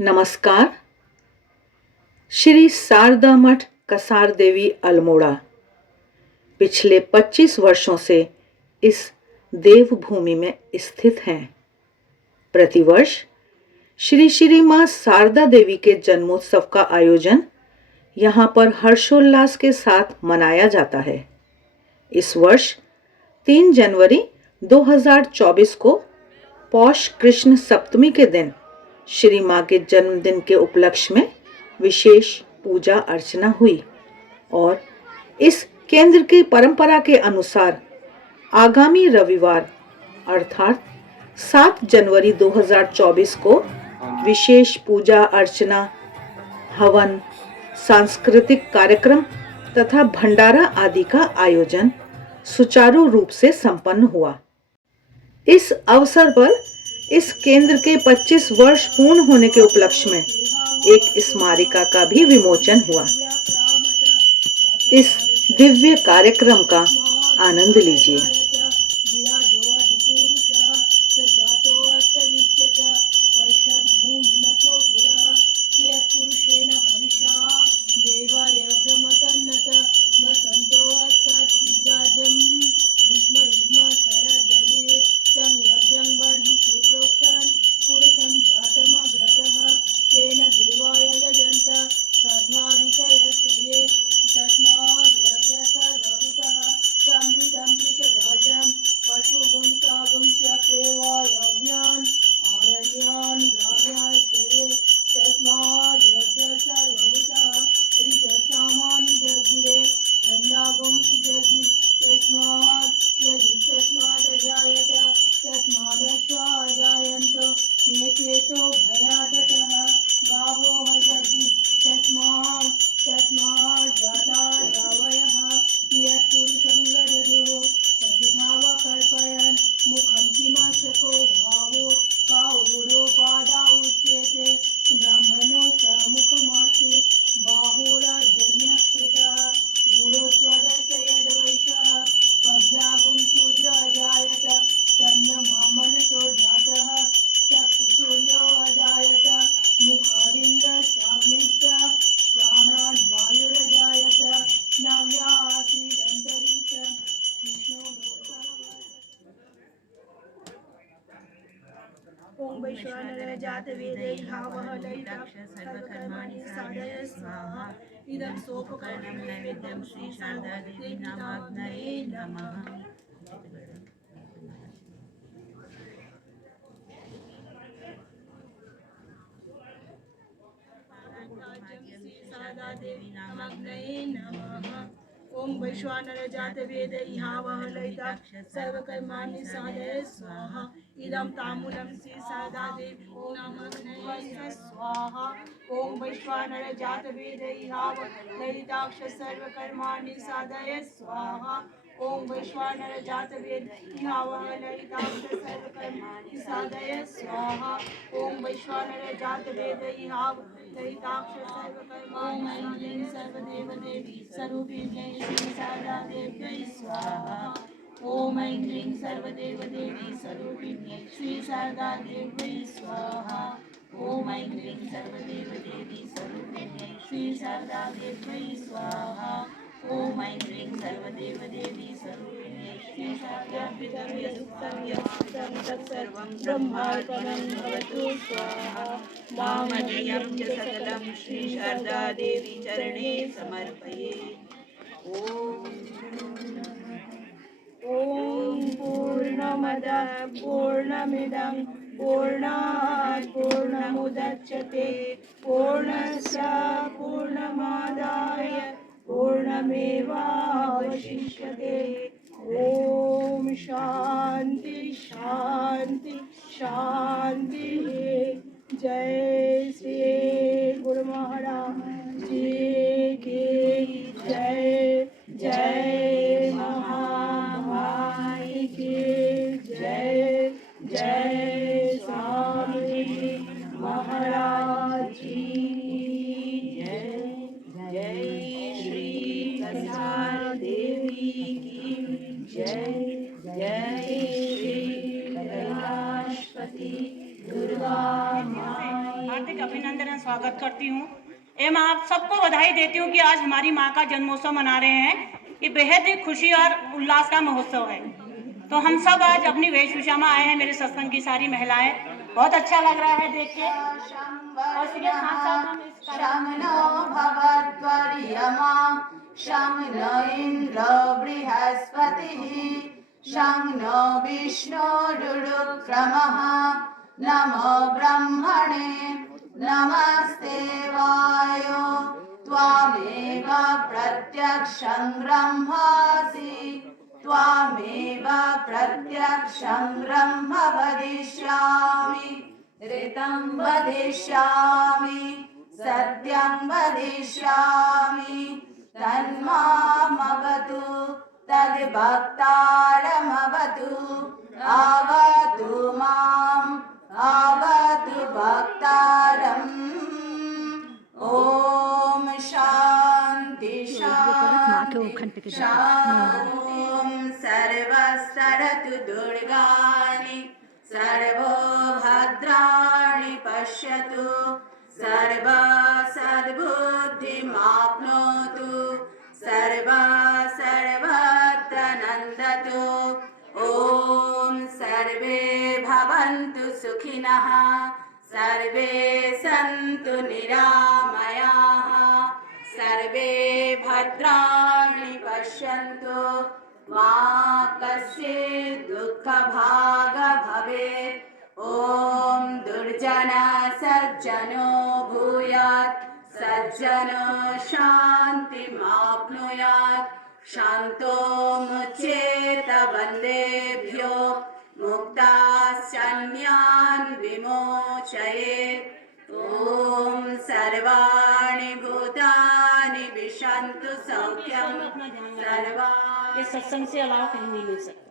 नमस्कार। श्री शारदा मठ कसार देवी अल्मोड़ा पिछले 25 वर्षों से इस देवभूमि में स्थित हैं। प्रतिवर्ष श्री श्री मां शारदा देवी के जन्मोत्सव का आयोजन यहाँ पर हर्षोल्लास के साथ मनाया जाता है। इस वर्ष 3 जनवरी 2024 को पौष कृष्ण सप्तमी के दिन श्री मां के जन्मदिन के उपलक्ष्य में विशेष पूजा अर्चना हुई और इस केंद्र की परंपरा के अनुसार आगामी रविवार अर्थात 7 जनवरी 2024 को विशेष पूजा अर्चना, हवन, सांस्कृतिक कार्यक्रम तथा भंडारा आदि का आयोजन सुचारू रूप से संपन्न हुआ। इस अवसर पर इस केंद्र के 25 वर्ष पूर्ण होने के उपलक्ष्य में एक स्मारिका का भी विमोचन हुआ। इस दिव्य कार्यक्रम का आनंद लीजिए। ओम वैश्वानर जात वेदे भावः ललिताक्ष सर्वकर्माणि साधय स्वाहा इदं सोपकर्णं नैवेद्यं श्री शारदा देवी नामाग्नये नमः। शारदा देवी नामाग्नये नमः। ओम वैश्वानर जात वेदे भावः ललिताक्ष सर्वकर्माणि साधय स्वाहा इदं ताम्बूलं श्री शारदा देवी नामाग्नये स्वाहा। ओम वैश्वानर जात वेदे भावः ललिताक्ष सर्वकर्माणि साधय स्वाहा। ओम वैश्वानर जात वेदे भावः ललिताक्ष सर्वकर्माणि साधय स्वाहा। ओम वैश्वानर जात वेदे भावः ललिताक्ष सर्वकर्माणि सर्वदेव देवी स्वरूपिण्यै श्री शारदा देव्यै स्वाहा। ओम ऐं ह्रीं सर्वदेव देवी स्वरूपिण्यै श्री शारदा देव्यै स्वाहा। ओम ऐं ह्रीं सर्वदेव देवी स्वरूपिण्यै श्री शारदा देव्यै स्वाहा। ओम ऐं ह्रीं सर्वदेव देवी स्वरूपिण्यै श्री शारदा देव्यै तत्सर्वं ब्रह्मार्पणं भवतु स्वाहा। मामदीयं च सकलं श्री शारदा देवी चरणे समर्पये। ओम पूर्णमदः पूर्णमिदं पूर्णात् पूर्णमुदच्यते पूर्णस्य पूर्णमादाय पूर्णमेवावशिष्यते। ओम शांति शांति शांति। जय श्री गुरु महाराज जी की जय। जय महामाई की जय। जय स्वामी महाराज जी जय। जय श्री कसार देवी की जय। जय श्री कैलाशपति दुर्गा माई हार्दिक अभिनंदन और स्वागत करती हूँ एवं आप सबको बधाई देती हूँ कि आज हमारी माँ का जन्मोत्सव मना रहे हैं। ये बेहद ही खुशी और उल्लास का महोत्सव है। तो हम सब आज अपनी वेशभूषा में आए हैं, मेरे सत्संग की सारी महिलाएं। बहुत अच्छा लग रहा है देख के। और इसके साथ साथ हम इस शमनो भगवद्वर्यमा शं नो इंद्रो बृहस्पतिः शं नो विष्णुरुक्रमः नमो ब्रह्मणे नमस्ते वायो त्वामेव प्रत्यक्षं ब्रह्मासि त्वामेव प्रत्यक्षं ब्रह्म वदिष्यामि ऋतं वदिष्यामि सत्यं वदिष्यामि तन्मामवतु तद्भक्तारमवतु अवतु माम् अवतु भक्तारम् ॐ शान्ति शान्ति शान्ति सर्वस्तरतु दुर्गाणि सर्वो भद्राणि पश्यतु सर्वा सद्बुद्धिमाप्नोतु सर्वा सर्वत्र नन्दतु ॐ सर्वे भवन्तु सुखिनः सर्वे सन्तु निरामयाः सर्वे भद्राणि पश्यन्तु मा कश्चित् दुःखभाग् भवेत् ॐ दुर्जना सज्जनो भूयात् सज्जनो शान्तिमाप्नुयात् शान्तो मुच्येत बन्देभ्यो मुक्ताश्चन्यान् विमोचयेत् ॐ सर्वाणि भूतानि विशन्तु सौख्यं सर्वा ये सत्संग से अलावा कहीं नहीं मिल सकता,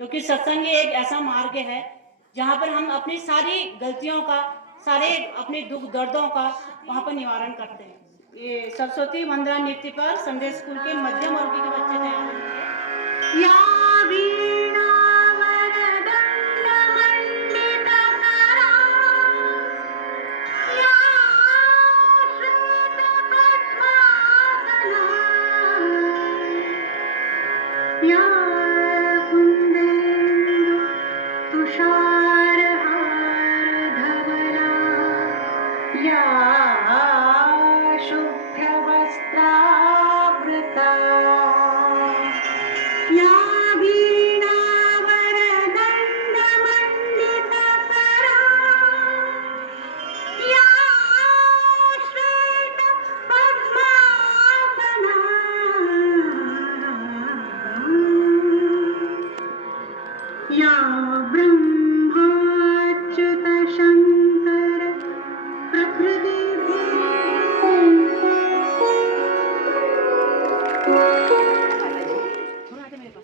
क्योंकि सत्संग एक ऐसा मार्ग है जहाँ पर हम अपनी सारी गलतियों का, सारे अपने दुख दर्दों का वहाँ पर निवारण करते हैं। ये सरस्वती वंदना नृत्य पर संडे स्कूल के मध्यम वर्ग के बच्चे तैयार होंगे। या वीणा वरदण्डमण्डितकरा या श्वेतपद्मासना या कुन्देन्दु तुषारहारधवला या शुभ्रवस्त्रावृता या वीणा वरदण्डमण्डितकरा या श्वेतपद्मासना या ब्रह्माच्युतशङ्कर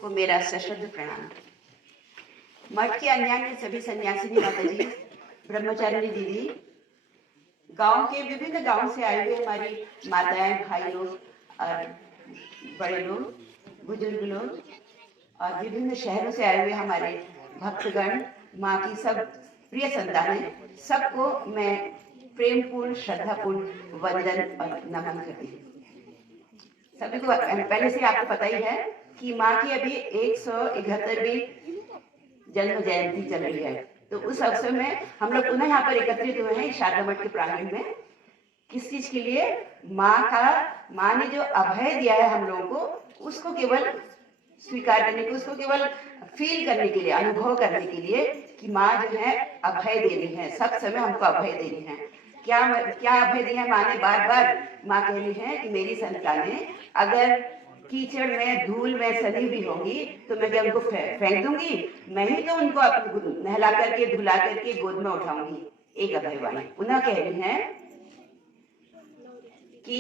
को मेरा सश्रद्ध प्रणाम। मठ के अन्य सभी सन्यासिनी माता जी, ब्रह्मचारिणी दीदी, गांव के विभिन्न गांव से आए हुए हमारी माताएं, भाई लोग और बड़े लोग, बुजुर्ग लोग और विभिन्न शहरों से आए हुए हमारे भक्तगण, माँ की सब प्रिय संतानें, सबको मैं प्रेमपूर्ण श्रद्धापूर्ण वंदन और नमन करती हूँ। सभी को पहले से आपको पता ही है कि माँ की अभी 171वीं जन्म जयंती चल रही है। तो उस अवसर में हम लोग पुनः यहाँ पर एकत्रित हुए हैं शारदा मठ के प्रांगण में। किस चीज के लिए? माँ ने जो अभय दिया है हम लोगों को, उसको केवल स्वीकार करने के, उसको केवल फील करने के लिए, अनुभव करने के लिए कि माँ जो है अभय दे रही है, सब समय हमको अभय दे रही है। क्या अभय दी है माँ ने? बार बार माँ कह रही है कि मेरी संतानें अगर कीचड़ में, धूल में सनी हुई होंगी तो मैं क्या उनको फेंक दूंगी? मैं ही तो उनको नहला करके, धुला करके गोद में उठाऊंगी। एक अभय वाणी पुनः कह रही है कि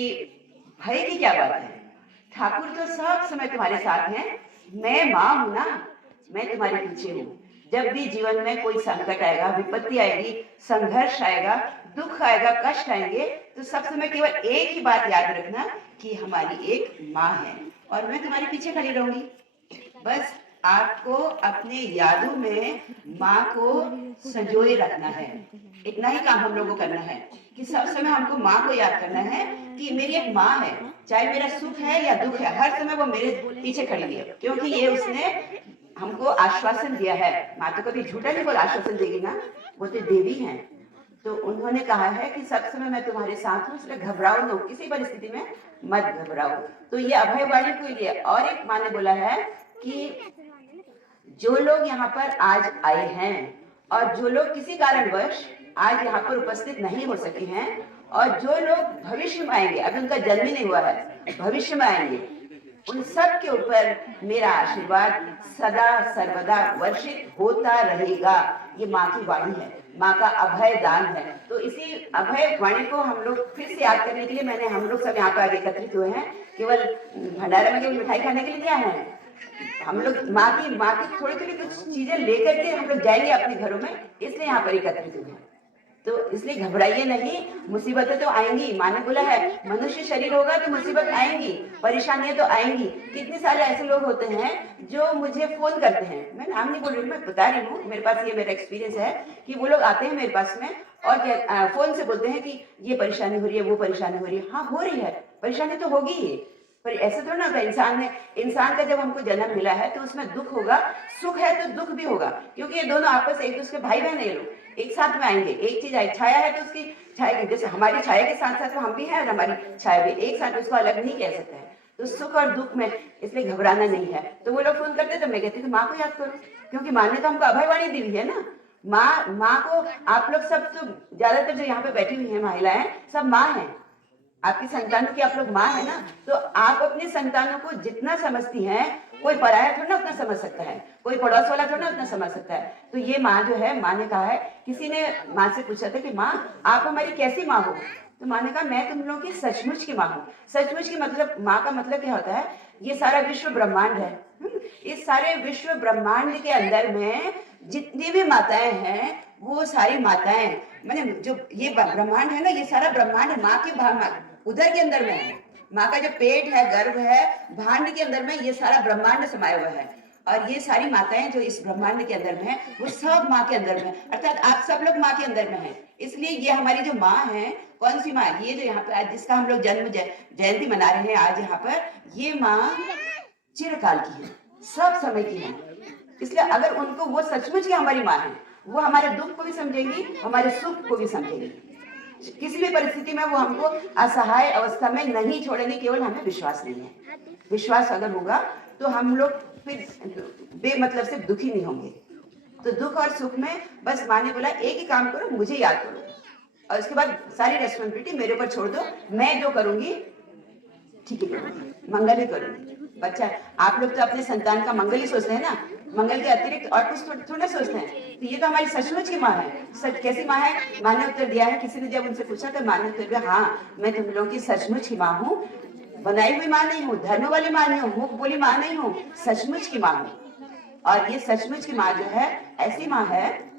भय की क्या बात है, ठाकुर तो सब समय तुम्हारे साथ हैं, मैं माँ हूं ना, मैं तुम्हारे पीछे हूँ। जब भी जीवन में कोई संकट आएगा, विपत्ति आएगी, संघर्ष आएगा, दुख आएगा, कष्ट आएंगे, तो सब समय केवल एक ही बात याद रखना कि हमारी एक माँ है और मैं तुम्हारे पीछे खड़ी रहूंगी। बस आपको अपने यादों में माँ को संजोए रखना है। इतना ही काम हम लोग को करना है कि सब समय हमको माँ को याद करना है कि मेरी एक माँ है, चाहे मेरा सुख है या दुख है, हर समय वो मेरे पीछे खड़ी है, क्योंकि ये उसने हमको आश्वासन दिया है। माँ तो कभी झूठा नहीं बोल आश्वासन देगी ना, वो तो देवी हैं। तो उन्होंने कहा है कि सब समय मैं तुम्हारे साथ हूँ, इसलिए घबराओ न, किसी परिस्थिति में मत घबराओ। तो ये अभय वाणी को लिए। और एक माँ ने बोला है कि जो लोग यहाँ पर आज आए हैं और जो लोग किसी कारणवश आज यहाँ पर उपस्थित नहीं हो सके हैं और जो लोग भविष्य में आएंगे, अभी उनका जन्म ही नहीं हुआ है, भविष्य में आएंगे, उन सब के ऊपर मेरा आशीर्वाद सदा सर्वदा वर्षित होता रहेगा। ये माँ की वाणी है, माँ का अभय दान है। तो इसी अभय वाणी को हम लोग फिर से याद करने के लिए हम लोग सब यहाँ पर आज एकत्रित हुए हैं। केवल भंडारा में केवल मिठाई खाने के लिए नहीं आए हैं, हम लोग माँ की थोड़ी थोड़ी कुछ चीजें लेकर के हम लोग जाएंगे अपने घरों में, इसलिए यहाँ पर एकत्रित हुए हैं। तो इसलिए घबराइए नहीं, मुसीबतें तो आएंगी। माँ ने बोला है मनुष्य शरीर होगा तो मुसीबत आएंगी, परेशानियां तो आएंगी। कितने सारे ऐसे लोग होते हैं जो मुझे फोन करते हैं, मैं नाम नहीं बोल रही, मैं बता रही हूँ, मेरे पास ये मेरा एक्सपीरियंस है कि वो लोग आते हैं मेरे पास में और फोन से बोलते हैं कि ये परेशानी हो रही है, वो परेशानी हो रही है। हाँ, हो रही है, परेशानी तो होगी ही, पर ऐसा थोड़ा ना होता। इंसान का जब हमको जन्म मिला है तो उसमें दुख होगा, सुख है तो दुख भी होगा, क्योंकि ये दोनों आपस एक दूसरे भाई बहन है, ये लोग एक साथ में आएंगे। एक चीज आई, छाया है तो उसकी छाया की, जैसे हमारी छाया के साथ साथ हम भी हैं और हमारी छाया भी, एक साथ उसको अलग नहीं कह सकते हैं। तो सुख और दुख में इसलिए घबराना नहीं है। तो वो लोग फोन करते तो मैं कहती हूँ माँ को याद करो, क्योंकि माँ ने तो हमको अभयवाणी दी हुई है ना। माँ को आप लोग सब, तो ज्यादातर जो यहाँ पे बैठी हुई है महिलाएं सब माँ है, आपकी संतानों की आप लोग माँ है ना। तो आप अपनी संतानों को जितना समझती हैं, कोई पराया थोड़ा ना उतना समझ सकता है, कोई पड़ोस वाला थोड़ा ना उतना समझ सकता है। तो ये माँ जो है, माँ ने कहा है, किसी ने माँ से पूछा था कि माँ आप हमारी कैसी माँ हो, तो माँ ने कहा मैं तुम लोगों की सचमुच की माँ हूँ। सचमुच की मतलब, माँ का मतलब क्या होता है, ये सारा विश्व ब्रह्मांड है। इस सारे विश्व ब्रह्मांड के अंदर में जितनी भी माताएं हैं वो सारी माताएं, मैंने जो ये ब्रह्मांड है ना, ये सारा ब्रह्मांड माँ की उधर के अंदर में है। माँ का जो पेट है, गर्भ है, भांड के अंदर में ये सारा ब्रह्मांड समाया हुआ है। और ये सारी माताएं जो इस ब्रह्मांड के अंदर में है वो सब माँ के अंदर में है, अर्थात आप सब लोग माँ के अंदर में है। इसलिए ये हमारी जो माँ है, कौन सी माँ, ये जो यहाँ पर आज जिसका हम लोग जन्म जयंती मना रहे हैं आज यहाँ पर, ये माँ चिरकाल की है, सब समय की है। इसलिए अगर उनको, वो सचमुच की हमारी माँ है, वो हमारे दुख को भी समझेंगी, हमारे सुख को भी समझेंगी। किसी भी परिस्थिति में वो हमको असहाय अवस्था में नहीं छोड़ेंगे, केवल हमें विश्वास नहीं है। विश्वास अगर होगा तो हम लोग फिर बेमतलब से दुखी नहीं होंगे। तो दुख और सुख में बस माँ ने बोला एक ही काम करो, मुझे याद करो, और उसके बाद सारी रेस्पॉन्सिबिलिटी मेरे ऊपर छोड़ दो, मैं जो करूंगी ठीक ही करूंगी, मंगल ही करूंगी। बच्चा, आप लोग तो अपने संतान का मंगल ही सोचते हैं ना, मंगल के अतिरिक्त और कुछ थोड़ा सोचते हैं। तो ये तो हमारी सचमुच की माँ है। सच कैसी माँ है? माँ ने उत्तर दिया है, किसी ने जब उनसे पूछा तो माँ ने उत्तर दिया, हाँ मैं तुम लोगों की सचमुच की माँ हूँ, बनाई हुई माँ नहीं हूँ, धर्म वाली माँ नहीं हूँ, मुख बोली माँ नहीं हूँ, सचमुच की माँ हूँ। और ये सचमुच की माँ जो है, ऐसी माँ है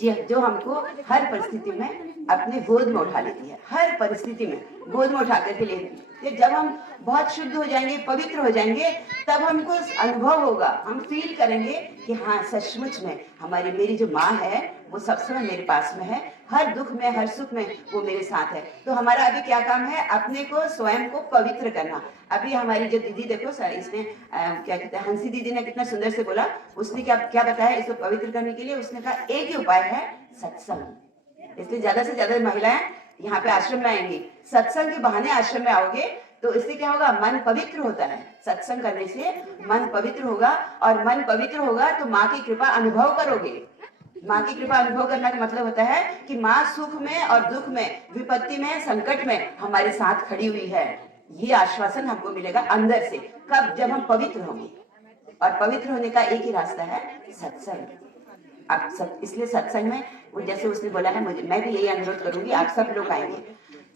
जो हमको हर परिस्थिति में अपने गोद में उठा लेती है, हर परिस्थिति में गोद में उठा करके लेती है। जब हम बहुत शुद्ध हो जाएंगे, पवित्र हो जाएंगे, तब हमको अनुभव होगा, हम फील करेंगे कि हाँ सचमुच में हमारी, मेरी जो माँ है वो सब समय मेरे पास में है, हर दुख में हर सुख में वो मेरे साथ है। तो हमारा अभी क्या काम है? अपने को, स्वयं को पवित्र करना। अभी हमारी जो दीदी देखो इसने क्या कहते हैं, हंसी दीदी ने कितना सुंदर से बोला, उसने क्या क्या बताया इसको पवित्र करने के लिए? उसने कहा एक ही उपाय है, सत्संग। इसलिए ज्यादा से ज्यादा महिलाएं यहाँ पे आश्रम में आएंगी, सत्संग के बहाने आश्रम में आओगे तो इससे क्या होगा? मन पवित्र होता है। सत्संग करने से मन पवित्र होगा, और मन पवित्र होगा तो माँ की कृपा अनुभव करोगे। माँ की कृपा अनुभव करने का मतलब होता है कि माँ सुख में और दुख में, विपत्ति में, संकट में हमारे साथ खड़ी हुई है। ये आश्वासन हमको मिलेगा अंदर से। कब? जब हम पवित्र होंगे। और पवित्र होने का एक ही रास्ता है, सत्संग। आप सब, इसलिए सत्संग में वो जैसे उसने बोला है, मुझे, मैं भी यही अनुरोध करूंगी, आप सब लोग आएंगे।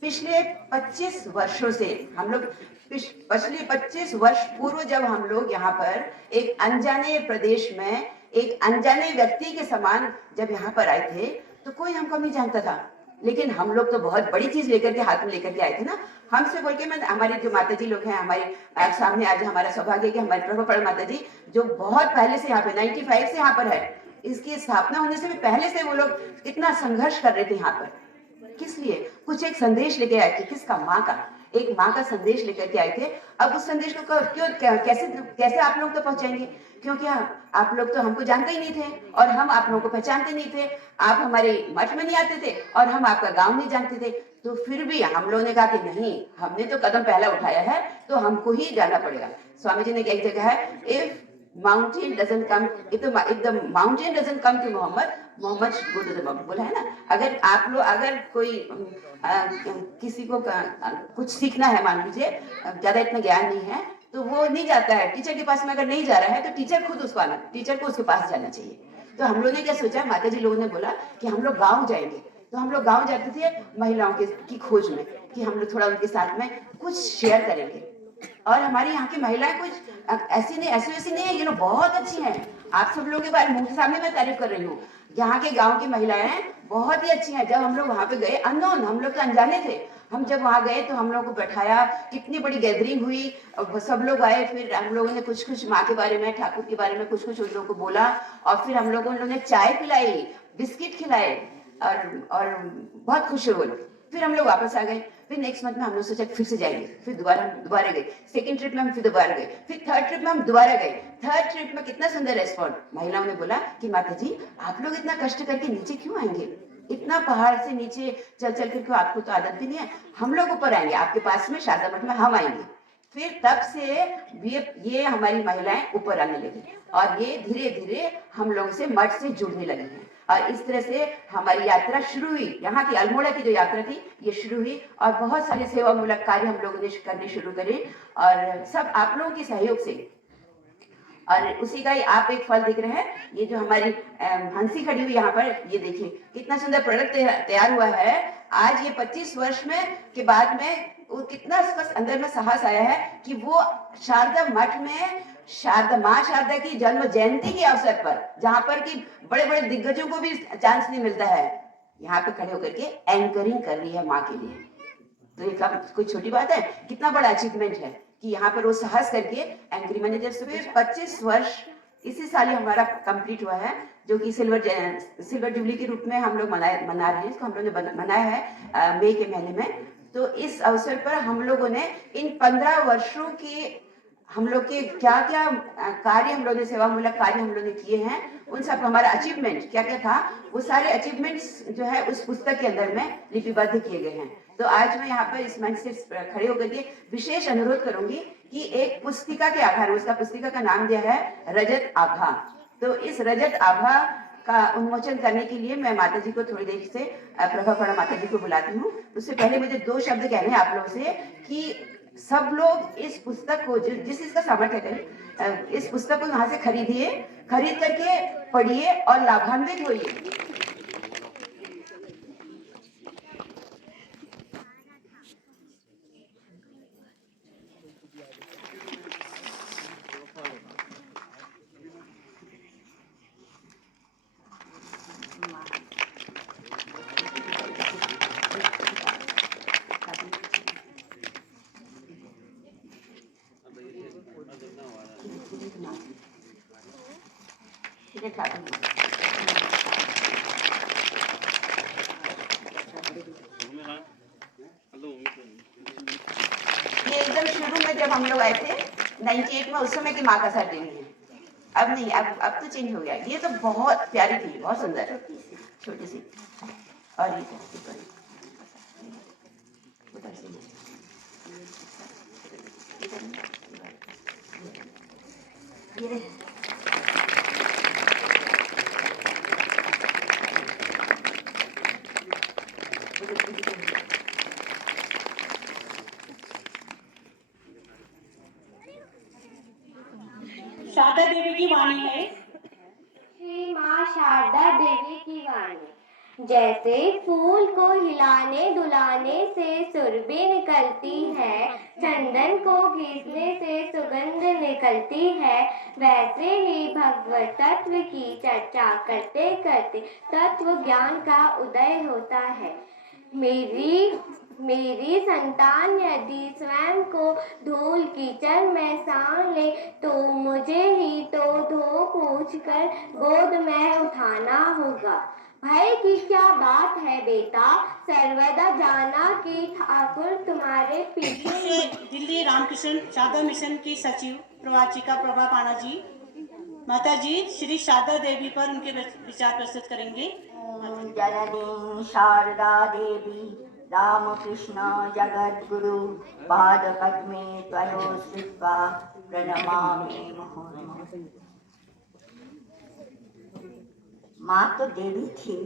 पिछले 25 वर्षों से हम लोग, पिछले 25 वर्ष पूर्व जब हम लोग यहाँ पर एक अनजाने प्रदेश में एक अनजाने व्यक्ति के समान जब यहाँ पर आए थे, तो कोई हमको नहीं जानता था। लेकिन हम लोग तो बहुत बड़ी चीज लेकर के हाथ में लेकर के आए थे ना। हमसे बोल के मैं, हमारे जो माता जी लोग हैं हमारे सामने, आज हमारा सौभाग्य कि हमारे प्रभुपद माता जी जो बहुत पहले से यहाँ पे 95 से यहाँ पर है, इसकी स्थापना होने से भी पहले से वो लोग कितना संघर्ष कर रहे थे यहाँ पर। किस लिए? कुछ एक संदेश लेके आए थे। किसका? माँ का। एक माँ का संदेश लेकर के आए थे। अब उस संदेश को क्यों कैसे कैसे आप लोग तक पहुंचाएंगे? क्योंकि आप लोग तो हमको जानते ही नहीं थे और हम आप लोगों को पहचानते नहीं थे। आप हमारे मठ में नहीं आते थे और हम आपका गांव नहीं जानते थे। तो फिर भी हम लोगों ने कहा कि नहीं, हमने तो कदम पहला उठाया है तो हमको ही जाना पड़ेगा। स्वामी जी ने एक जगह है, if mountain doesn't come, if the mountain doesn't come to Muhammad, Muhammad go to the mountain, बोला है ना। अगर आप लोग, अगर कोई किसी को कुछ सीखना है, मान लीजिए ज्यादा इतना ज्ञान नहीं है, तो वो नहीं जाता है टीचर के पास में। अगर नहीं जा रहा है तो टीचर खुद उसको आना, टीचर को उसके पास जाना चाहिए। तो हम लोगों ने क्या सोचा, माता जी लोगों ने बोला कि हम लोग गाँव जाएंगे। तो हम लोग गाँव जाते थे महिलाओं की खोज में, कि हम लोग थोड़ा उनके साथ में कुछ शेयर करेंगे। और हमारी यहाँ की महिलाएं कुछ ऐसी नहीं, ऐसी वैसी नहीं है, ये लोग बहुत अच्छी हैं। आप सब लोगों के बारे मुंह के सामने मैं तारीफ कर रही हूँ। यहाँ के गांव की महिलाएं बहुत ही अच्छी हैं। जब हम लोग वहां पे गए, अननोन, हम लोग तो अनजाने थे, हम जब वहां गए तो हम लोग को बैठाया, कितनी बड़ी गैदरिंग हुई, सब लोग आए। फिर हम लोगों ने कुछ कुछ माँ के बारे में, ठाकुर के बारे में कुछ कुछ उन लोगों को बोला। और फिर हम लोगों ने चाय पिलाई, बिस्किट खिलाए, और बहुत खुश हुए लोग। फिर हम लोग वापस आ गए। फिर नेक्स्ट मंथ में हम लोग सोचा फिर से जाएंगे। फिर हम दोबारा गए। सेकंड ट्रिप में हम फिर दोबारा गए। फिर थर्ड ट्रिप में हम दोबारा गए। थर्ड ट्रिप में कितना सुंदर रेस्पॉन्ड। महिलाओं ने बोला कि माता जी, आप लोग इतना कष्ट करके नीचे क्यों आएंगे? इतना पहाड़ से नीचे चल चल कर, क्यों? आपको तो आदत भी नहीं है। हम लोग ऊपर आएंगे, आपके पास में शारदा मठ में हम आएंगे। फिर तब से ये हमारी महिलाएं ऊपर आने लगी और ये धीरे धीरे हम लोगों से मठ से जुड़ने लगी हैं। और इस तरह से हमारी यात्रा शुरू हुई। यहाँ की अल्मोड़ा की जो यात्रा थी ये शुरू हुई और बहुत सारे सेवामूलक कार्य हम लोगों ने करने शुरू करे, और सब आप लोगों के सहयोग से। और उसी का ही आप एक फल देख रहे हैं। ये जो हमारी हंसी खड़ी हुई यहाँ पर, ये देखिए कितना सुंदर प्रोडक्ट तैयार हुआ है। आज ये 25 वर्ष में के बाद में वो कितना इसका अंदर में साहस आया है कि वो शारदा मठ में शारदा, माँ शारदा की जन्म जयंती के अवसर पर, जहाँ पर कि बड़े बड़े दिग्गजों को भी चांस नहीं मिलता है, यहाँ पे खड़े होकर के एंकरिंग कर रही है माँ के लिए। तो ये कोई छोटी बात है? कितना बड़ा अचीवमेंट है कि यहाँ पर वो साहस करके एंकरिंग। मैंने जब सुबह 25 वर्ष इसी साल हमारा कंप्लीट हुआ है, जो कि सिल्वर जुबली के रूप में हम लोग मना रहे हैं। इसको हम लोगों ने मनाया है मई के महीने में। तो इस अवसर पर हम लोगों ने इन 15 वर्षों की हम लोग के क्या क्या कार्य, हम लोगों ने सेवामूलक कार्य हम लोगों ने किए हैं, उन सब हमारा अचीवमेंट क्या क्या था, वो सारे अचीवमेंट्स जो है उस पुस्तक के अंदर में लिपिबद्ध किए गए हैं। तो आज मैं यहाँ पर इस मंच से खड़े होकर के विशेष अनुरोध करूंगी कि एक पुस्तिका के आधार, उसका पुस्तिका का नाम दिया है रजत आभा। तो इस रजत आभा का उन्मोचन करने के लिए मैं माता जी को थोड़ी देर से, प्रभा माता जी को बुलाती हूँ। उससे पहले मुझे 2 शब्द कहने हैं आप लोगों से कि सब लोग इस पुस्तक को, जिस इसका सामर्थ्य करें, इस पुस्तक को यहाँ से खरीदिए, खरीद करके पढ़िए और लाभान्वित होइए। ये एकदम शुरू में जब हम लोग आए थे 98 में, उस समय की माँ का साथ देनी है। अब नहीं, अब तो चेंज हो गया। ये तो बहुत प्यारी थी, बहुत सुंदर, छोटी सी। और ये शारदा देवी की वाणी है। श्री माँ शारदा देवी की वाणी। जैसे फूल को हिलाने डुलाने से सुरभि निकलती है, चंदन को घिसने से सुगंध निकलती है, वैसे ही भगवत तत्व की चर्चा करते करते तत्व ज्ञान का उदय होता है। मेरी संतान यदि स्वयं को धूल कीचड़ में सान ले तो मुझे ही तो धो पूछ कर गोद में उठाना होगा। भय की क्या बात है बेटा, सर्वदा जाना कि ठाकुर तुम्हारे पीछे से दिल्ली रामकृष्ण शारदा मिशन की सचिव प्रवाचिका प्रभा पाना जी, माता जी श्री शारदा देवी पर उनके विचार प्रस्तुत करेंगे। जननी शारदा देवी रामकृष्ण जगद्गुरु पाद पद्मे त्वयो श्रुत्वा प्रणमामि मुहुर्मुहुः। माँ तो देवी थी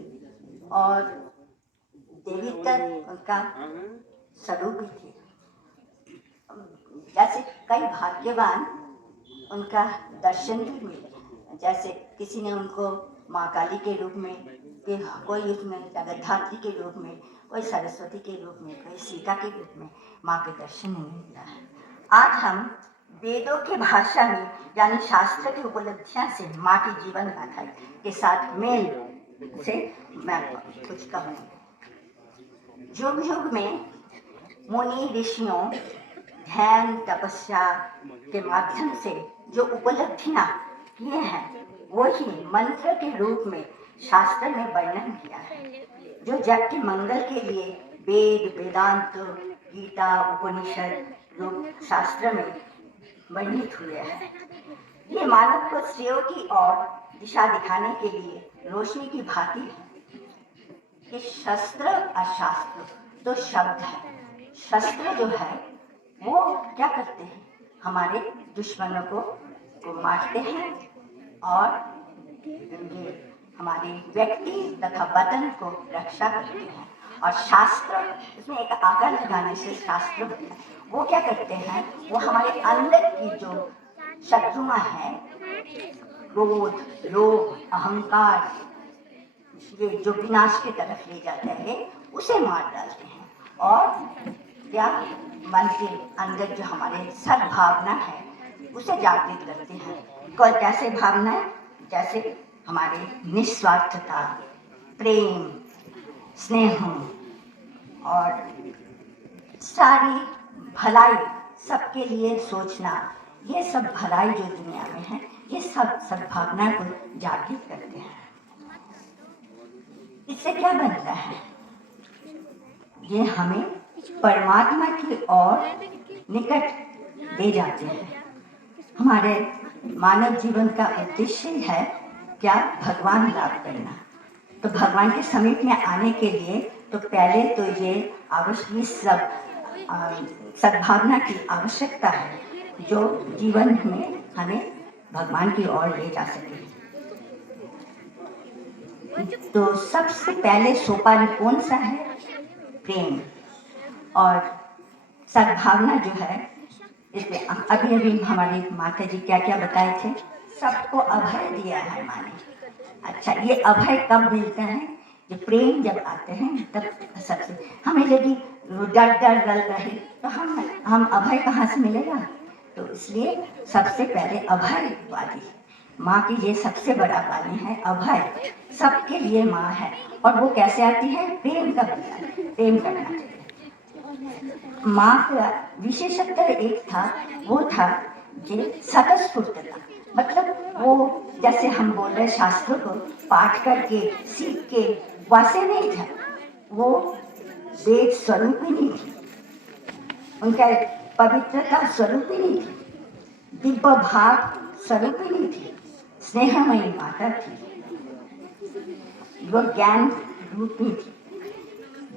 और देवी तक उनका स्वरूप भी थी। जैसे कई भाग्यवान उनका दर्शन भी मिले, जैसे किसी ने उनको माँ काली के रूप में, कि कोई उसमें जगद्धात्री के रूप में, कोई सरस्वती के रूप में, कोई सीता के रूप में माँ के दर्शन नहीं मिला है। आज हम वेदों की भाषा में यानी शास्त्र की उपलब्धियां से माँ की जीवन गाथा के साथ मेल से मैं कुछ कहूँगी। युग युग में मुनि ऋषियों ध्यान तपस्या के माध्यम से जो उपलब्धियां किए हैं वो ही मंत्र के रूप में शास्त्र में वर्णन किया है, जो जग के मंगल के लिए वेद वेदांत गीता उपनिषद रूप शास्त्र में वर्णित हुए हैं। ये मानव को श्रेय की ओर दिशा दिखाने के लिए रोशनी की भांति है। कि शस्त्र और शास्त्र तो शब्द है। शस्त्र जो है वो क्या करते हैं, हमारे दुश्मनों को मारते हैं और ये हमारे व्यक्ति तथा वतन को रक्षा करते हैं। और शास्त्र, इसमें एक आकार लगाने से शास्त्र होता है, वो क्या करते हैं, वो हमारे अंदर की जो शत्रुआं हैं, क्रोध लोभ अहंकार, ये जो विनाश की तरफ ले जाता है उसे मार डालते हैं। और क्या मन के अंदर जो हमारे सद्भावना है उसे जागृत करते हैं। कोई कैसे भावना है, जैसे हमारे निस्वार्थता, प्रेम, स्नेह और सारी भलाई, सबके लिए सोचना, ये सब भलाई जो दुनिया में है ये सब सद्भावना को जागृत करते हैं। इससे क्या बनता है, ये हमें परमात्मा की ओर निकट ले जाते हैं। हमारे मानव जीवन का उद्देश्य है क्या, भगवान लाभ करना। तो भगवान के समीप में आने के लिए तो पहले तो ये आवश्यक सब सद्भावना की आवश्यकता है, जो जीवन में हमें भगवान की ओर ले जा सके। तो सबसे पहले सोपान कौन सा है, प्रेम और सद्भावना जो है। इसमें अभी अभी हमारी माता जी क्या क्या बताए थे, सबको अभय दिया है माँ ने। अच्छा, ये अभय कब मिलता है, जो प्रेम जब आते हैं तब सबसे। हमें यदि डर डर डर रहे तो हम अभय कहाँ से मिलेगा। तो इसलिए सबसे पहले अभय वाली माँ की ये सबसे बड़ा वाणी है, अभय। सबके लिए माँ है और वो कैसे आती है, प्रेम का प्रेम करना चाहिए। माँ का विशेषत्व एक था, वो था कि स्वतःस्फूर्तता, मतलब वो जैसे हम बोल रहे शास्त्रों को पाठ करके सीख के वैसे नहीं था, वो वेद स्वरूपिणी थी, उनका पवित्रता स्वरूपिणी थी, दिव्य भाव स्वरूपिणी थी, स्नेहमयी माता थी, वो ज्ञान रूपी थी।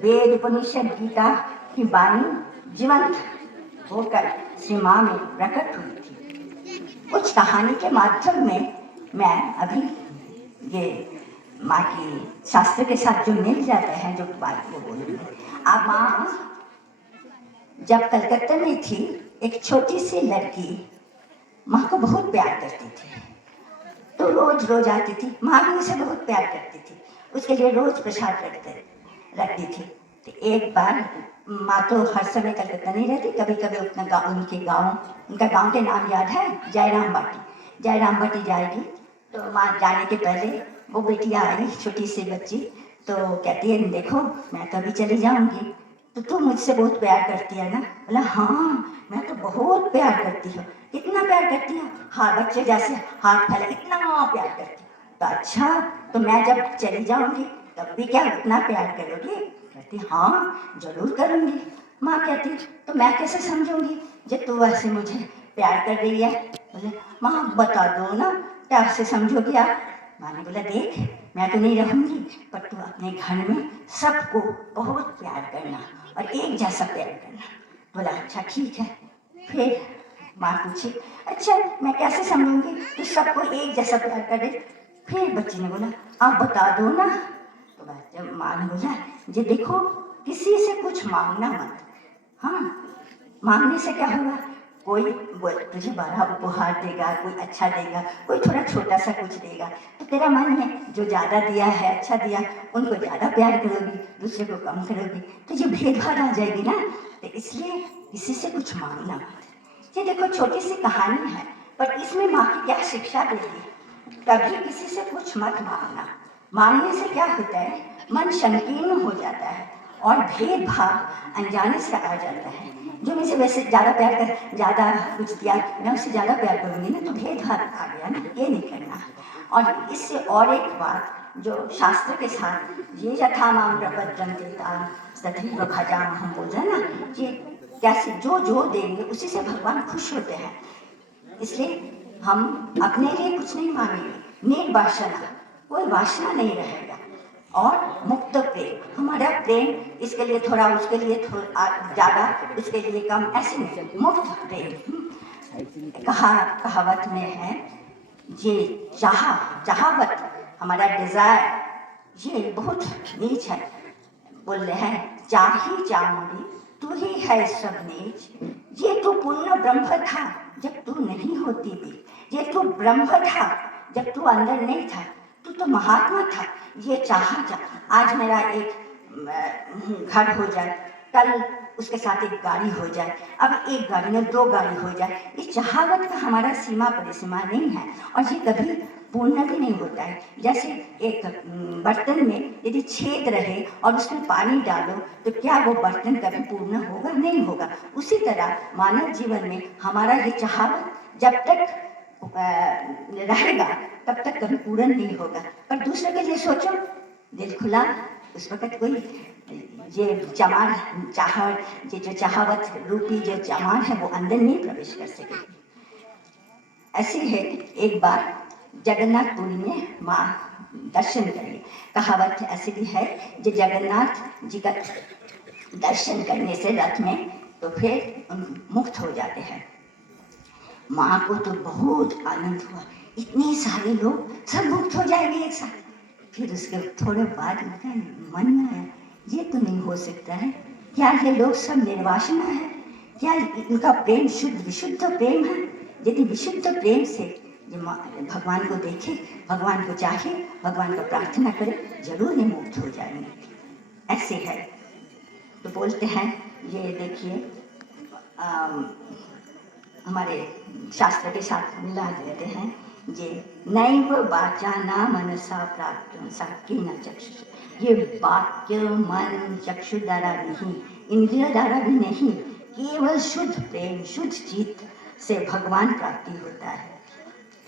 वेद उपनिषद गीता की वाणी जीवंत होकर श्री माँ में प्रकट हुई थी। कुछ कहानी के माध्यम में मैं अभी ये माँ की शास्त्र के साथ जो मिल जाता है, जो बात को बोलूँगी। अब माँ जब कलकत्ता में थी, एक छोटी सी लड़की माँ को बहुत प्यार करती थी, तो रोज रोज आती थी, माँ भी उसे बहुत प्यार करती थी, उसके लिए रोज प्रसाद रखती थी। तो एक बार माँ तो हर समय कलकत्ता नहीं रहती, कभी कभी अपना गाँव, उनका गाँव के नाम याद है, जयराम बाटी जाएगी। तो माँ जाने के पहले वो बेटियाँ आई, छोटी सी बच्ची, तो कहती है देखो मैं तो अभी चली जाऊंगी, तो तू मुझसे बहुत प्यार करती है ना? बोला हाँ मैं तो बहुत प्यार करती हूँ। कितना प्यार करती हूँ? हाँ बच्चे जैसे हाथ फैला इतना प्यार करती हूँ। तो अच्छा तो मैं जब चली जाऊंगी तब भी क्या उतना प्यार करोगी? कहती हाँ जरूर करूंगी। माँ कहती तो मैं कैसे समझूंगी जब तू वैसे मुझे प्यार कर रही है? बोले माँ बता दो ना कैसे समझोगी आप? माँ ने बोला देख मैं तो नहीं रहूंगी पर तू अपने घर में सबको बहुत प्यार करना और एक जैसा प्यार करना। बोला अच्छा ठीक है। फिर माँ पूछी अच्छा मैं कैसे समझूंगी तू सबको एक जैसा प्यार करे? फिर बच्ची ने बोला आप बता दो ना। तो जब माँ ने बोला ये देखो किसी से कुछ मांगना मत। हाँ मांगने से क्या होगा? कोई तुझे बड़ा उपहार देगा, कोई अच्छा देगा, कोई थोड़ा छोटा सा कुछ देगा तो तेरा मन है जो ज़्यादा दिया है अच्छा दिया उनको ज़्यादा प्यार करोगी, दूसरे को कम करोगी तो ये भेदभाव आ जाएगी ना। तो इसलिए किसी से कुछ मांगना मत। ये देखो छोटी सी कहानी है पर इसमें माँ की क्या शिक्षा देती है? कभी किसी से कुछ मत मांगना। मांगने से क्या होता है? मन संकीर्ण हो जाता है और भेदभाव अनजाने से आ जाता है। जो मुझे वैसे ज़्यादा प्यार कर ज़्यादा कुछ दिया मैं उससे ज़्यादा प्यार करूँगी ना तो भेदभाव आ गया ना, ये नहीं करना। और इससे और एक बात जो शास्त्र के साथ ये यथा माम प्रपद्यं देता तथैव भजामहं बोल रहे ना कि कैसे जो देंगे उसी से भगवान खुश होते हैं। इसलिए हम अपने लिए कुछ नहीं मांगेंगे। निर्वासना कोई वासना नहीं रहेगा और मुक्त प्रेम हमारा प्रेम इसके लिए थोड़ा उसके लिए थोड़ा ज़्यादा उसके लिए कम ऐसे नहीं, मुक्त प्रेम। कहावत में है ये चाहवत हमारा डिज़ायर ये बहुत नीच है। बोल रहे हैं चाही चामुंडी तू ही है सब नीच। ये तो पूर्ण ब्रह्म था जब तू नहीं होती भी, ये तो ब्रह्म था जब तू अंदर नहीं था, तू तो महात्मा था। ये चाह आज मेरा एक घर हो जाए, कल उसके साथ एक गाड़ी हो जाए, अब एक गाड़ी में 2 गाड़ी हो जाए। ये चाहवत का हमारा सीमा परिसीमा नहीं है और ये कभी पूर्ण भी नहीं होता है। जैसे एक बर्तन में यदि छेद रहे और उसमें पानी डालो तो क्या वो बर्तन कभी पूर्ण होगा? नहीं होगा। उसी तरह मानव जीवन में हमारा ये चाहवत जब तक रहेगा तब तक कभी पूर्ण नहीं होगा। पर दूसरे के लिए सोचो दिल खुला उस वक़्त कोई ये चमार ये जो चाहवत रूपी जो चमार है वो अंदर नहीं प्रवेश कर सकेगी। ऐसी है एक बार जगन्नाथपुरी में माँ दर्शन करिए। कहावत ऐसी भी है जो जगन्नाथ जी का दर्शन करने से रथ में तो फिर मुक्त हो जाते हैं। माँ को तो बहुत आनंद हुआ, इतने सारे लोग सब मुक्त हो जाएंगे एक साथ। फिर उसके थोड़े बाद उनका मन में आया ये तो नहीं हो सकता है, क्या ये लोग सब निर्वासना है? क्या इनका प्रेम शुद्ध विशुद्ध प्रेम है? यदि विशुद्ध प्रेम से भगवान को देखे, भगवान को चाहे, भगवान को प्रार्थना करे, जरूर ये मुक्त हो जाएंगे। ऐसे है तो बोलते हैं ये देखिए हमारे शास्त्र के साथ मिला देते हैं ये नैव वाचा न मनसा प्राप्त साकी न चक्षु। ये वाक्य मन चक्षु द्वारा नहीं, इंद्रिय द्वारा भी नहीं, केवल शुद्ध प्रेम शुद्ध चित्त से भगवान प्राप्ति होता है।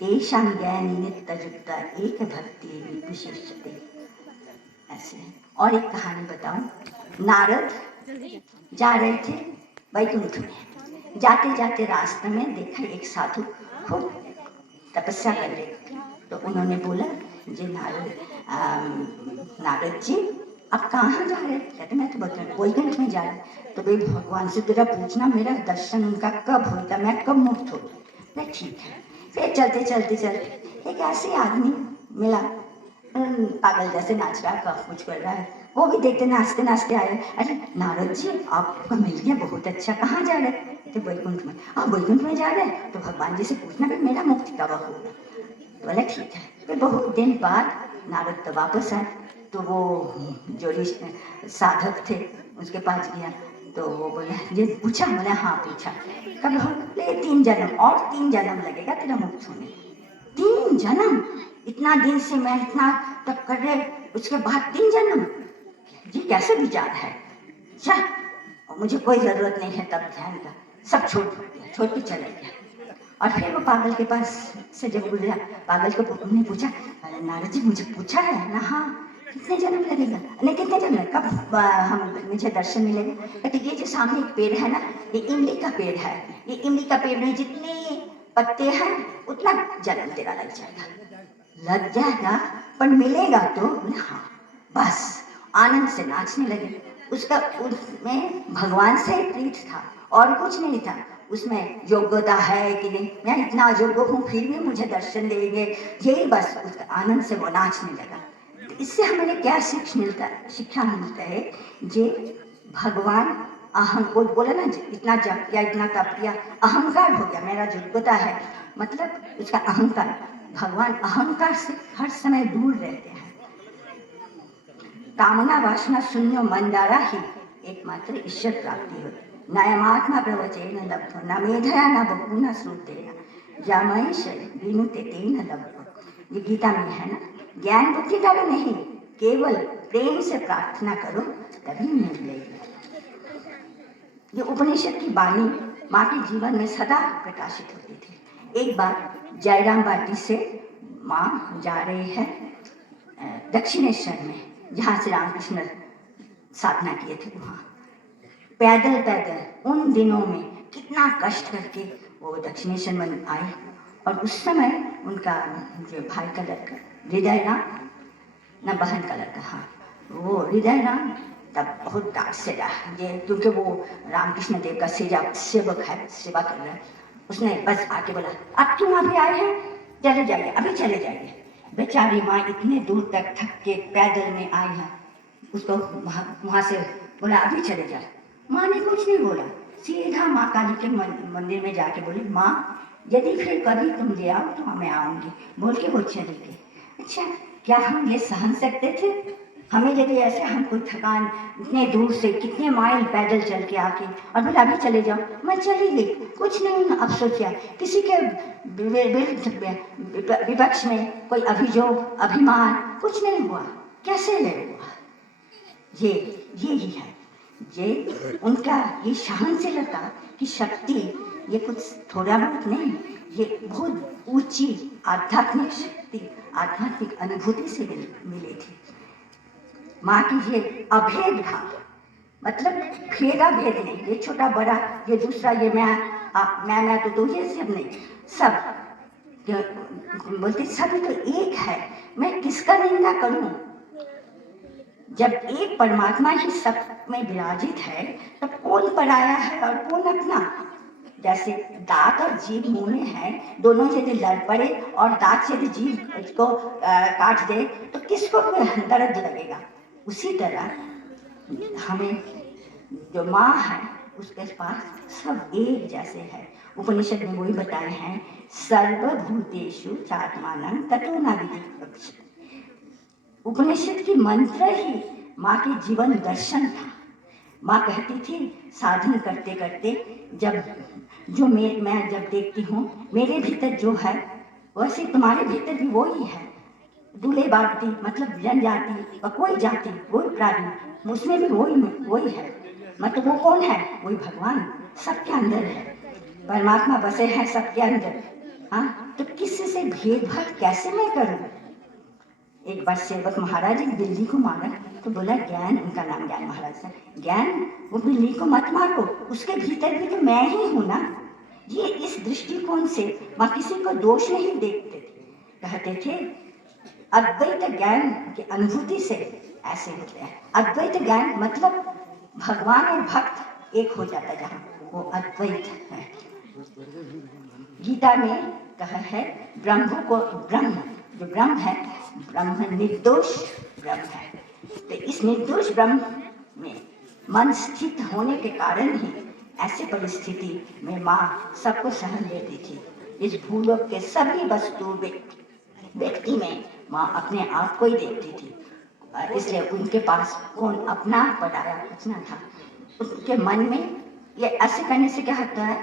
तेषां ज्ञानी नित्ययुक्ता एक भक्ति विशिष्यते। ऐसे और एक कहानी बताऊं। नारद जा रहे थे वैकुंठ में, जाते जाते रास्ते में देखा एक साधु खूब तपस्या कर रहे थे। तो उन्होंने बोला जी नारद जी आप कहाँ जा रहे? कहते मैं तो वैकुंठ में जा रहे। तो भाई भगवान से तेरा पूछना मेरा दर्शन उनका कब होता, मैं कब मुक्त हो? मैं ठीक है। फिर चलते चलते चलते एक ऐसे आदमी मिला पागल जैसे नाच रहा है, कुछ कर रहा है। वो भी देखते नाचते नाचते आए, अरे नारद जी आपको मिल गया, बहुत अच्छा, कहाँ जा रहे? तो वैकुंठ में। आप वैकुंठ में जा रहे हैं तो भगवान जी से पूछना कि मेरा मुक्ति कब होगा। बोला ठीक है। फिर बहुत दिन बाद नारद तो वापस आए तो वो जो साधक थे उसके पास गया तो वो बोला ये पूछा? बोला हाँ पूछा। कब हो? 3 जन्म और 3 जन्म लगेगा तेरा मुक्त होने। 3 जन्म? इतना दिन से मैं इतना तप कर रहे उसके बाद 3 जन्म, ये कैसे विचार है? अच्छा, मुझे कोई ज़रूरत नहीं है तब ध्यान का, सब छोड़ दिया, छोड़ के चला गया। और फिर वो पागल के पास से जब गुजरा, पागल को ने पूछा, अरे नारद जी मुझे पूछा है ना, हाँ कितने जन्म लगेगा, नहीं कितने जन्म, कब हम मुझे दर्शन मिलेगा? कहते ये जो सामने एक पेड़ है ना, ये इमली का पेड़ है, ये इमली का पेड़ में जितने पत्ते हैं उतना जन्म तेरा लग जाएगा। लग जाएगा पर मिलेगा तो? हाँ। बस आनंद से नाचने लगे। उसका उसमें भगवान से प्रीत था और कुछ नहीं था। उसमें योग्यता है कि नहीं, मैं इतना अयोग्य हूँ फिर भी मुझे दर्शन देंगे, यही बस उसका आनंद से वो नाचने लगा। तो इससे हमें क्या शिक्षा मिलता है? जे भगवान अहम को बोला ना, इतना जप किया, इतना तप किया, अहंकार हो गया, मेरा योग्यता है, मतलब उसका अहंकार। भगवान अहंकार से हर समय दूर रहते हैं। कामना वासना शून्य मंदारा ही एकमात्र ईश्वर प्राप्ति होती। नयमात्मा प्रवचेन लब्धो न मेधया न बहु न श्रुतेन जामयश विनुते तेन लब्धो। ये गीता में है ना, ज्ञान बुद्धि का नहीं, केवल प्रेम से प्रार्थना करो तभी मिलेगी। ये उपनिषद की वाणी माँ के जीवन में सदा प्रकाशित होती थी। एक बार जयराम बाटी से माँ जा रही है दक्षिणेश्वर में, जहाँ से रामकृष्ण साधना किए थे, वहाँ पैदल पैदल उन दिनों में कितना कष्ट करके वो दक्षिणेश्वर में आए। और उस समय उनका जो भाई का लड़का हृदय राम, न बहन का लड़का, हाँ वो हृदय राम तब बहुत डांट से रहा, ये क्योंकि वो रामकृष्ण देव का सेवक है, सेवा कर रहा है। उसने बस आके बोला, आप क्यों वहाँ पे आए हैं, चले जाइए, अभी चले जाइए। बेचारी माँ इतने दूर तक थक के पैदल में आई है, उसको वहाँ से बोला अभी चले जाए। माँ ने कुछ नहीं बोला, सीधा माँ काली के मंदिर में जाके बोली, माँ यदि फिर कभी तुम ले आओ तो मैं आऊँगी, बोल के वो चली गई। अच्छा, क्या हम ये सहन सकते थे? हमें यदि ऐसे, हम कोई थकान इतने दूर से कितने माइल पैदल चल के आके और बोला अभी चले जाओ, मैं चली गई, कुछ नहीं अफसोस किया, किसी के विपक्ष में कोई अभियोग अभिमान कुछ नहीं हुआ, कैसे नहीं हुआ? ये ही है, ये उनका ये सहनशीलता की शक्ति, ये कुछ थोड़ा बहुत नहीं, ये बहुत ऊंची आध्यात्मिक शक्ति, आध्यात्मिक अनुभूति से मिली थी। माँ की ये अभेद भाव, मतलब भेदा भेद नहीं, ये छोटा बड़ा, ये दूसरा, ये मैं तो ये सब नहीं, सब बोलते सभी तो एक है, मैं किसका निंदा करूं? जब एक परमात्मा ही सब में विराजित है तब कौन पराया है और कौन अपना? जैसे दांत और जीभ मुंह में है, दोनों यदि लड़ पड़े और दांत यदि जीभ को काट दे तो किसको दर्द लगेगा? उसी तरह हमें जो माँ है उसके पास सब एक जैसे है। उपनिषद में वही बताए हैं, सर्वभूतेषु चात्मानं ततो न विद्यते। उपनिषद की मंत्र ही माँ के जीवन दर्शन था। माँ कहती थी साधन करते करते, जब जो मैं जब देखती हूँ मेरे भीतर जो है वैसे तुम्हारे भीतर भी वो ही है। दूल्हे बागती मतलब जनजाति और कोई जाति कोई प्राणी, उसमें भी वही है, मतलब वो कौन है? वही भगवान सबके अंदर है, परमात्मा बसे हैं सबके अंदर। हाँ, तो किसी से भेदभाव कैसे मैं करूँ? एक बार सेवक महाराज एक बिल्ली को मारा तो बोला, ज्ञान, उनका नाम ज्ञान महाराज था, ज्ञान वो बिल्ली को मत मारो, उसके भीतर भी तो मैं ही हूँ ना। ये इस दृष्टिकोण से माँ किसी को दोष नहीं देखते थे, कहते थे अद्वैत ज्ञान की अनुभूति से ऐसे होते हैं। अद्वैत ज्ञान मतलब भगवान और भक्त एक हो जाता है, जहाँ वो अद्वैत है। गीता में कहा है ब्रह्म को, ब्रह्म जो ब्रह्म है, ब्रह्म निर्दोष ब्रह्म है। तो इस निर्दोष ब्रह्म में मन स्थित होने के कारण ही ऐसे परिस्थिति में माँ सबको सहन देती थी। इस भूलोक के सभी वस्तु व्यक्ति में माँ अपने आप को ही देखती थी, इसलिए उनके पास कौन अपना पराया कुछ ना था। उसके मन में ये ऐसे करने से क्या होता है,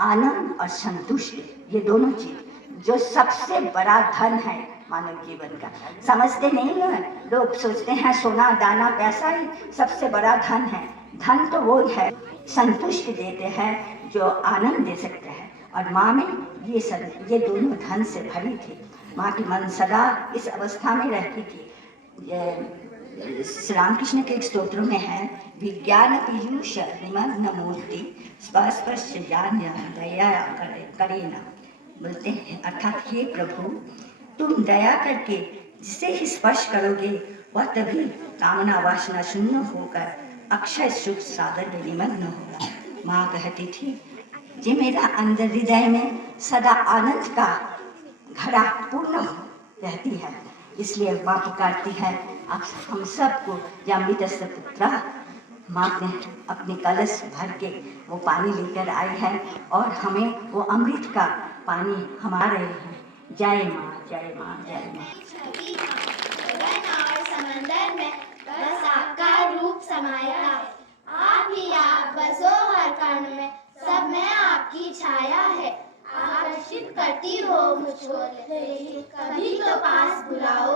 आनंद और संतुष्टि, ये दोनों चीज जो सबसे बड़ा धन है मानव जीवन का। समझते नहीं है लोग, सोचते हैं सोना दाना पैसा ही सबसे बड़ा धन है। धन तो वो है संतुष्टि देते हैं जो आनंद दे सकते हैं, और माँ में ये दोनों धन से भरी थी। माँ की मन सदा इस अवस्था में रहती थी। श्री रामकृष्ण के एक स्तोत्रों में है, विज्ञान पीयूष निमग्न मूर्ति स्पर्श ज्ञान दया करे ना। बोलते हैं अर्थात हे प्रभु, तुम दया करके जिसे ही स्पर्श करोगे वह तभी कामना वासना शून्य होकर अक्षय सुख सागर में निमग्न होगा। माँ कहती थी जे मेरा अंदर हृदय में सदा आनंद का घड़ा पूर्ण रहती है, इसलिए माँ पुकारती है आप हम सबको अमृतस्य पुत्रा। माँ ने अपने कलश भर के वो पानी लेकर आई है और हमें वो अमृत का पानी हमारे हैं। जय माँ, जय माँ, जय माँ। गगन और समंदर में बस आपका रूप समाया है। आप ही आप बसो हर कण में, सब में आपकी छाया है। आकर्षित करती हो मुझको, लेकिन कभी तो पास बुलाओ।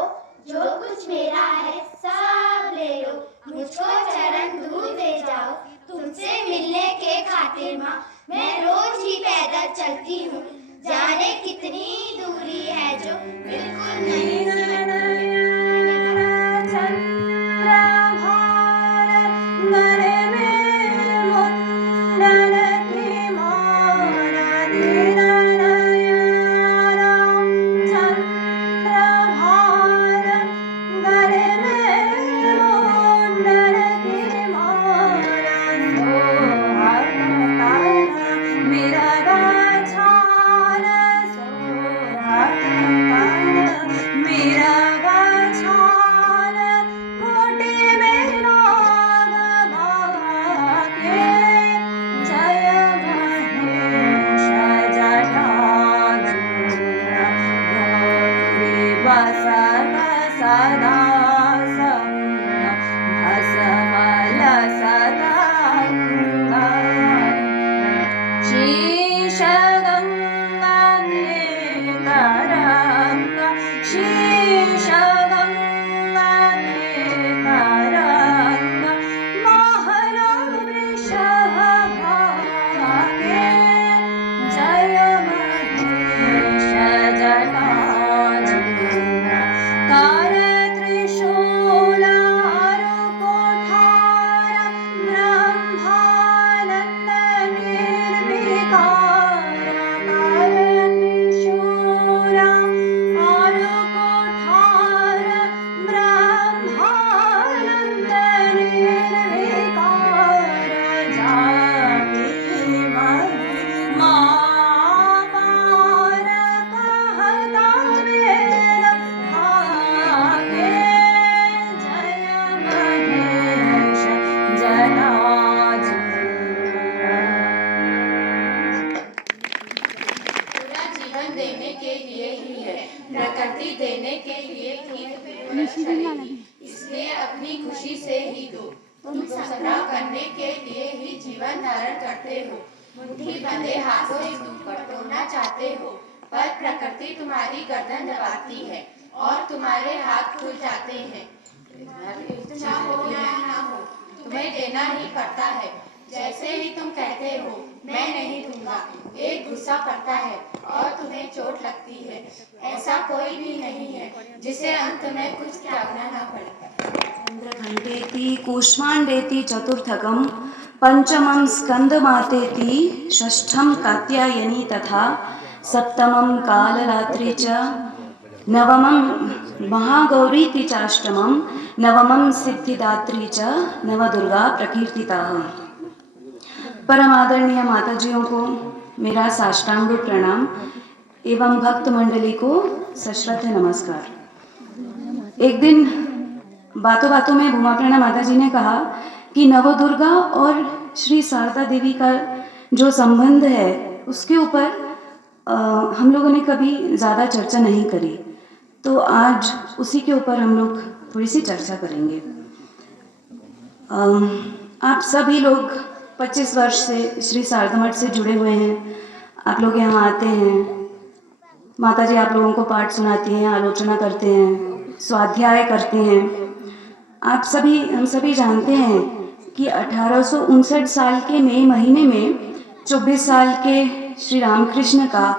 जो कुछ मेरा है सब ले लो, मुझको चरण दूर दे जाओ। तुमसे मिलने के खातिर माँ मैं रोज ही पैदल चलती हूँ। जाने कितनी दूरी है जो बिल्कुल नहीं प्रकृति देने के लिए ही इसलिए अपनी खुशी से ही दो। तुम संग्रह करने के लिए ही जीवन धारण करते हो। मुट्ठी बंधे हाथों से तुम बटोरना चाहते हो, पर प्रकृति तुम्हारी गर्दन दबाती है और तुम्हारे हाथ खुल जाते हैं। इच्छा हो या ना हो, तुम्हें देना ही पड़ता है। जैसे ही तुम कहते हो मैं नहीं दूंगा, एक गुस्सा पड़ता है और तुम्हें चोट लगती है। ऐसा कोई भी नहीं है जिसे अंत में कुछ त्यागना न पड़े। चंद्रघंटेति कूष्मांडेति चतुर्थकम पंचमं स्कंदमातेति षष्ठम कात्यायनी तथा सप्तमं कालरात्रि च नवमं महागौरीति चाष्टमं नवमं सिद्धिदात्री च नवदुर्गा प्रकीर्तिताः। परम आदरणीय माताजियों को मेरा साष्टांग प्रणाम एवं भक्त मंडली को सश्रद्ध नमस्कार। एक दिन बातों बातों में भूमा प्रणा माता जी ने कहा कि नवदुर्गा और श्री शारदा देवी का जो संबंध है उसके ऊपर हम लोगों ने कभी ज़्यादा चर्चा नहीं करी, तो आज उसी के ऊपर हम लोग थोड़ी सी चर्चा करेंगे। आप सभी लोग 25 वर्ष से श्री शारदा मठ से जुड़े हुए हैं। आप लोग यहाँ आते हैं, माता जी आप लोगों को पाठ सुनाती हैं, आलोचना करते हैं, स्वाध्याय करते हैं। हम सभी जानते हैं कि 1859 साल के मई महीने में 24 साल के श्री रामकृष्ण का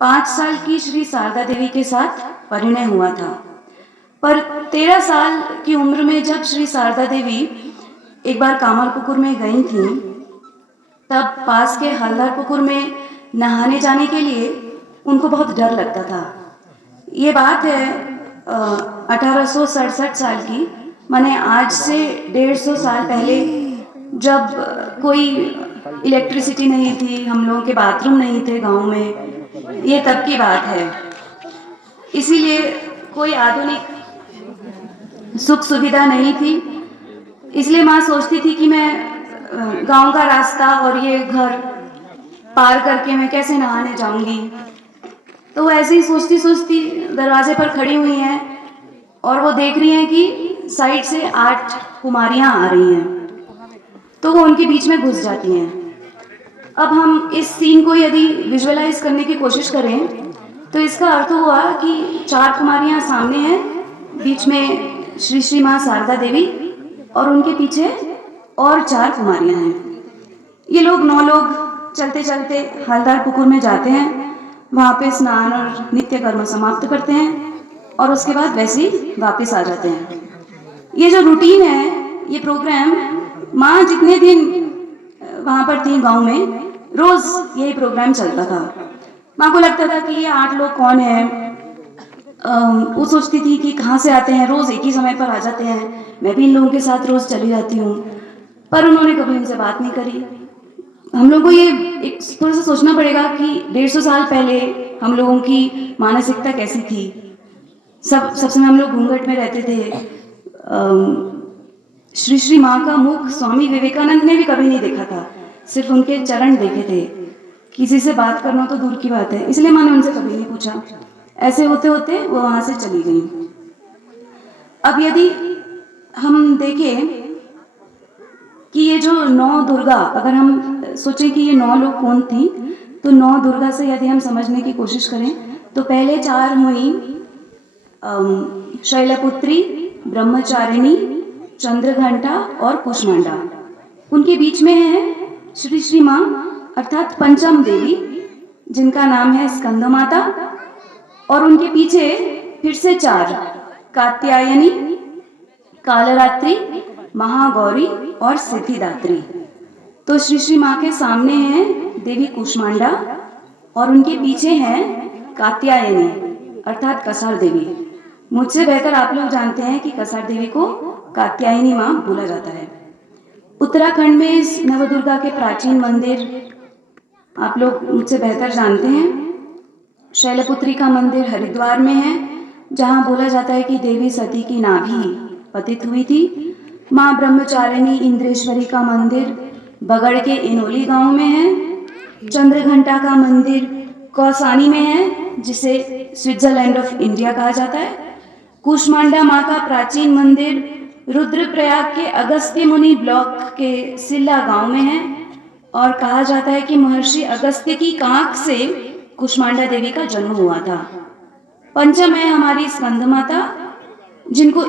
5 साल की श्री शारदा देवी के साथ परिणय हुआ था। पर 13 साल की उम्र में जब श्री शारदा देवी एक बार कामरपुकुर में गई थी, तब पास के हल्दरपुकुर में नहाने जाने के लिए उनको बहुत डर लगता था। ये बात है 1867 साल की, माने आज से 150 साल पहले, जब कोई इलेक्ट्रिसिटी नहीं थी, हम लोगों के बाथरूम नहीं थे गांव में, ये तब की बात है। इसीलिए कोई आधुनिक सुख सुविधा नहीं थी। इसलिए माँ सोचती थी कि मैं गांव का रास्ता और ये घर पार करके मैं कैसे नहाने जाऊंगी। तो वो ऐसे ही सोचती सोचती दरवाजे पर खड़ी हुई हैं और वो देख रही हैं कि साइड से 8 कुमारियां आ रही हैं, तो वो उनके बीच में घुस जाती हैं। अब हम इस सीन को यदि विजुअलाइज करने की कोशिश करें तो इसका अर्थ हुआ कि 4 कुमारियां सामने हैं, बीच में श्री माँ शारदा देवी और उनके पीछे और 4 कुमारियां हैं। ये लोग 9 लोग चलते चलते हल्दरपुकुर में जाते हैं, वहाँ पे स्नान और नित्य कर्म समाप्त करते हैं और उसके बाद वैसे ही वापस आ जाते हैं। ये जो रूटीन है, ये प्रोग्राम, माँ जितने दिन वहाँ पर थी गांव में, रोज यही प्रोग्राम चलता था। माँ को लगता था कि ये 8 लोग कौन हैं। वो सोचती थी कि कहाँ से आते हैं, रोज एक ही समय पर आ जाते हैं, मैं भी इन लोगों के साथ रोज चली जाती हूँ। पर उन्होंने कभी उनसे बात नहीं करी। हम लोगों को ये एक थोड़ा सा सोचना पड़ेगा कि 150 साल पहले हम लोगों की मानसिकता कैसी थी। सब समय हम लोग घूंघट में रहते थे। श्री माँ का मुख स्वामी विवेकानंद ने भी कभी नहीं देखा था, सिर्फ उनके चरण देखे थे। किसी से बात करना तो दूर की बात है, इसलिए माँ ने उनसे कभी नहीं पूछा। ऐसे होते होते वो वहां से चली गई। अब यदि हम देखें कि ये जो 9 दुर्गा, अगर हम सोचें कि ये 9 लोग कौन थी, तो 9 दुर्गा से यदि हम समझने की कोशिश करें तो पहले 4 हुई शैलपुत्री, ब्रह्मचारिणी, चंद्रघंटा और कुष्मांडा। उनके बीच में है श्री माँ अर्थात पंचम देवी, जिनका नाम है स्कंद माता, और उनके पीछे फिर से 4 कात्यायनी, कालरात्रि, महागौरी और सिद्धिदात्री। तो श्री माँ के सामने है देवी कुष्मांडा और उनके पीछे है कात्यायनी अर्थात कसार देवी। मुझसे बेहतर आप लोग जानते हैं कि कसार देवी को कात्यायनी माँ बोला जाता है। उत्तराखंड में इस नवदुर्गा के प्राचीन मंदिर आप लोग मुझसे बेहतर जानते हैं। शैलपुत्री का मंदिर हरिद्वार में है, जहाँ बोला जाता है कि देवी सती की नाभि पतित हुई थी। माँ ब्रह्मचारिणी इंद्रेश्वरी का मंदिर बगड़ के इनोली गांव में है। चंद्रघंटा का मंदिर कौसानी में है, जिसे स्विट्जरलैंड ऑफ इंडिया कहा जाता है। कुष्मांडा माँ का प्राचीन मंदिर रुद्रप्रयाग के अगस्त्य मुनि ब्लॉक के सिल्ला गांव में है और कहा जाता है कि महर्षि अगस्त्य की कांख से कुष्मांडा देवी का जन्म हुआ था। पंचम है हमारी स्कंद माता, जिनको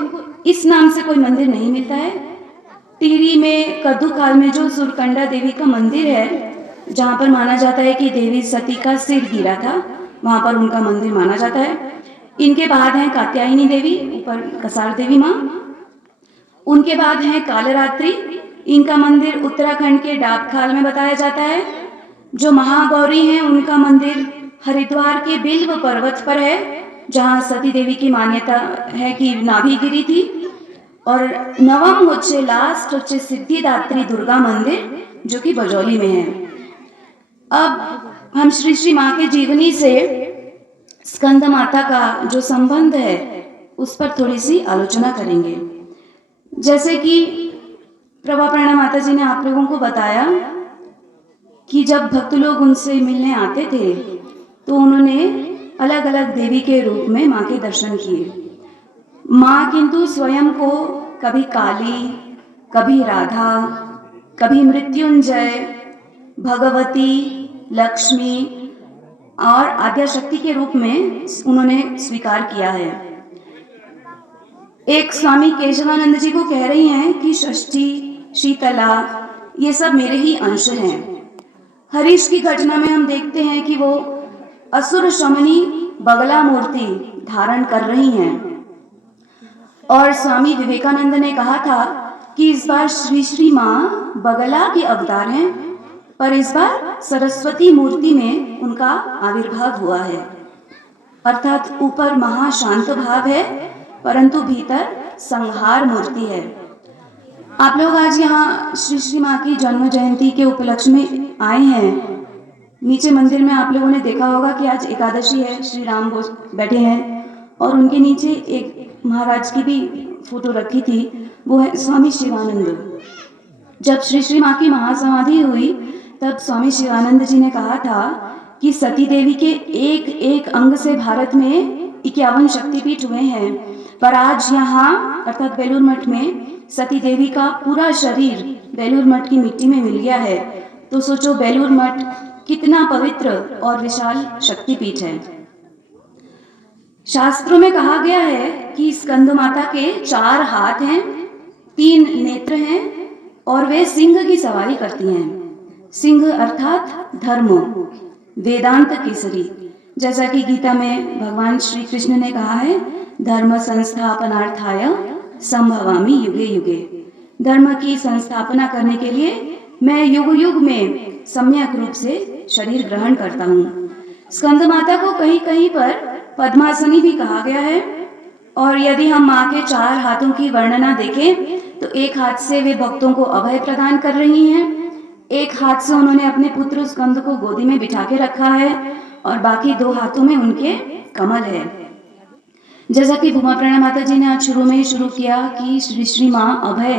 इस नाम से कोई मंदिर नहीं मिलता है। टिहरी में कद्दूखाल में जो सुरकंडा देवी का मंदिर है, जहाँ पर माना जाता है कि देवी सती का सिर गिरा था, वहाँ पर उनका मंदिर माना जाता है। इनके बाद हैं कात्यायनी देवी, ऊपर कसार देवी माँ। उनके बाद हैं कालरात्रि, इनका मंदिर उत्तराखंड के डाबखाल में बताया जाता है। जो महागौरी हैं, उनका मंदिर हरिद्वार के बिल्व पर्वत पर है, जहाँ सती देवी की मान्यता है कि नाभि गिरी थी। और नवम होच्छे लास्ट होच्छे सिद्धिदात्री दुर्गा मंदिर, जो कि बजौली में है। अब हम श्री माँ के जीवनी से स्कंद माता का जो संबंध है उस पर थोड़ी सी आलोचना करेंगे। जैसे कि प्रभा प्रणा माता जी ने आप लोगों को बताया कि जब भक्त लोग उनसे मिलने आते थे तो उन्होंने अलग अलग देवी के रूप में माँ के दर्शन किए। माँ किंतु स्वयं को कभी काली, कभी राधा, कभी मृत्युंजय, भगवती, लक्ष्मी और आद्या शक्ति के रूप में उन्होंने स्वीकार किया है। एक स्वामी केशवानंद जी को कह रही हैं कि षष्ठी, शीतला ये सब मेरे ही अंश हैं। हरीश की घटना में हम देखते हैं कि वो असुर शमनी बगला मूर्ति धारण कर रही हैं और स्वामी विवेकानंद ने कहा था कि इस बार श्री श्री माँ बगला के अवतार हैं, पर इस बार सरस्वती मूर्ति में उनका आविर्भाव हुआ है। अर्थात ऊपर महाशांत भाव है परंतु भीतर संहार मूर्ति है। आप लोग आज यहाँ श्री श्री माँ की जन्म जयंती के उपलक्ष्य में आए हैं। नीचे मंदिर में आप लोगों ने देखा होगा कि आज एकादशी है, श्री राम बैठे हैं और उनके नीचे एक महाराज की भी फोटो रखी थी, वो है स्वामी शिवानंद। जब श्री श्री माँ की महासमाधि हुई तब स्वामी शिवानंद जी ने कहा था कि सती देवी के एक एक अंग से भारत में 51 शक्तिपीठ हुए हैं, पर आज यहाँ अर्थात बेलूर मठ में सती देवी का पूरा शरीर बेलूर मठ की मिट्टी में मिल गया है। तो सोचो बेलूर मठ कितना पवित्र और विशाल शक्तिपीठ है। शास्त्रों में कहा गया है कि स्कंद माता के 4 हाथ हैं, 3 नेत्र हैं और वे सिंह की सवारी करती हैं। सिंह अर्थात धर्म, वेदांत केसरी। जैसा कि गीता में भगवान श्री कृष्ण ने कहा है, धर्म संस्थापनार्थाय संभवामि युगे युगे। धर्म की संस्थापना करने के लिए मैं युग युग में सम्यक रूप से शरीर ग्रहण करता हूँ। स्कंद माता को कहीं कहीं पर पद्मासनी भी कहा गया है। और यदि हम माँ के 4 हाथों की वर्णना देखें तो एक हाथ से वे भक्तों को अभय प्रदान कर रही हैं, एक हाथ से उन्होंने अपने पुत्र स्कंद को गोदी में बिठा के रखा है और बाकी 2 हाथों में उनके कमल है। जैसा कि भूमा प्रणा माता जी ने आज शुरू में ही शुरू किया कि श्री श्री माँ अभय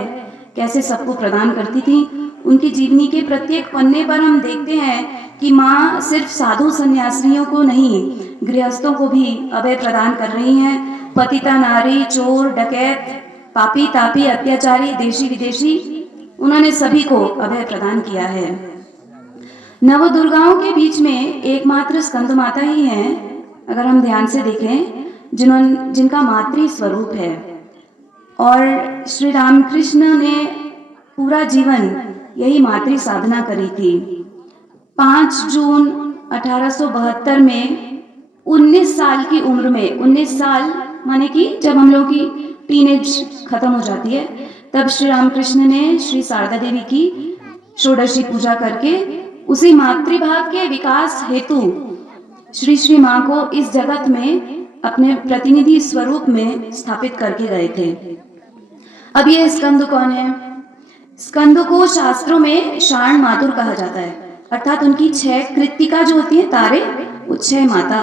कैसे सबको प्रदान करती थी। उनकी जीवनी के प्रत्येक पन्ने पर हम देखते हैं कि माँ सिर्फ साधु सन्यासियों को नहीं, गृहस्थों को भी अभय प्रदान कर रही हैं। पतिता नारी, चोर, डकैत, पापी तापी, अत्याचारी, देशी विदेशी, उन्होंने सभी को अभय प्रदान किया है। नव दुर्गाओं के बीच में एकमात्र स्कंद माता ही हैं, अगर हम ध्यान से देखें, जिनका मातृ स्वरूप है। और श्री रामकृष्ण ने पूरा जीवन यही मातृ साधना करी थी। 5 जून 1872 में 19 साल की उम्र में, 19 साल माने कि जब हम लोग की टीनेज खत्म हो जाती है, तब श्री रामकृष्ण ने श्री शारदा देवी की षोडशी पूजा करके उसी मातृभाव के विकास हेतु श्री श्री माँ को इस जगत में अपने प्रतिनिधि स्वरूप में स्थापित करके गए थे। अब ये स्कंद कौन है? स्कंद को शास्त्रों में शाण मातुर कहा जाता है, अर्थात उनकी 6 कृत्तिका जो होती है तारे, वो 6 माता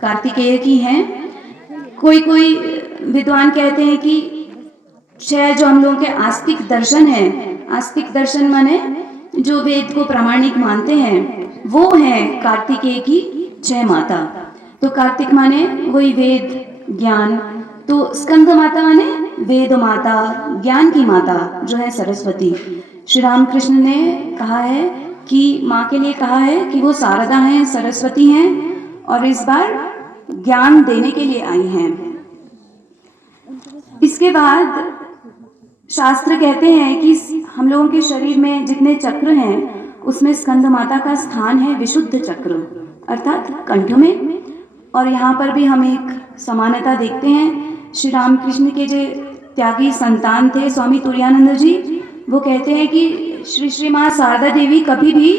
कार्तिकेय की हैं। कोई विद्वान कहते हैं कि 6 जो हम लोगों के आस्तिक दर्शन हैं, आस्तिक दर्शन माने जो वेद को प्रामाणिक मानते हैं, वो हैं कार्तिकेय की 6 माता। तो कार्तिक माने वही वेद ज्ञान, तो स्कंद माता माने वेद माता, ज्ञान की माता जो है सरस्वती। श्री रामकृष्ण ने कहा है कि माँ के लिए कहा है कि वो शारदा हैं, सरस्वती हैं और इस बार ज्ञान देने के लिए आई हैं। इसके बाद शास्त्र कहते हैं कि हम लोगों के शरीर में जितने चक्र हैं उसमें स्कंद माता का स्थान है विशुद्ध चक्र अर्थात कंठ में। और यहाँ पर भी हम एक समानता देखते हैं। श्री रामकृष्ण के जो त्यागी संतान थे स्वामी तुरानंद जी, वो कहते हैं कि श्री श्री माँ शारदा देवी कभी भी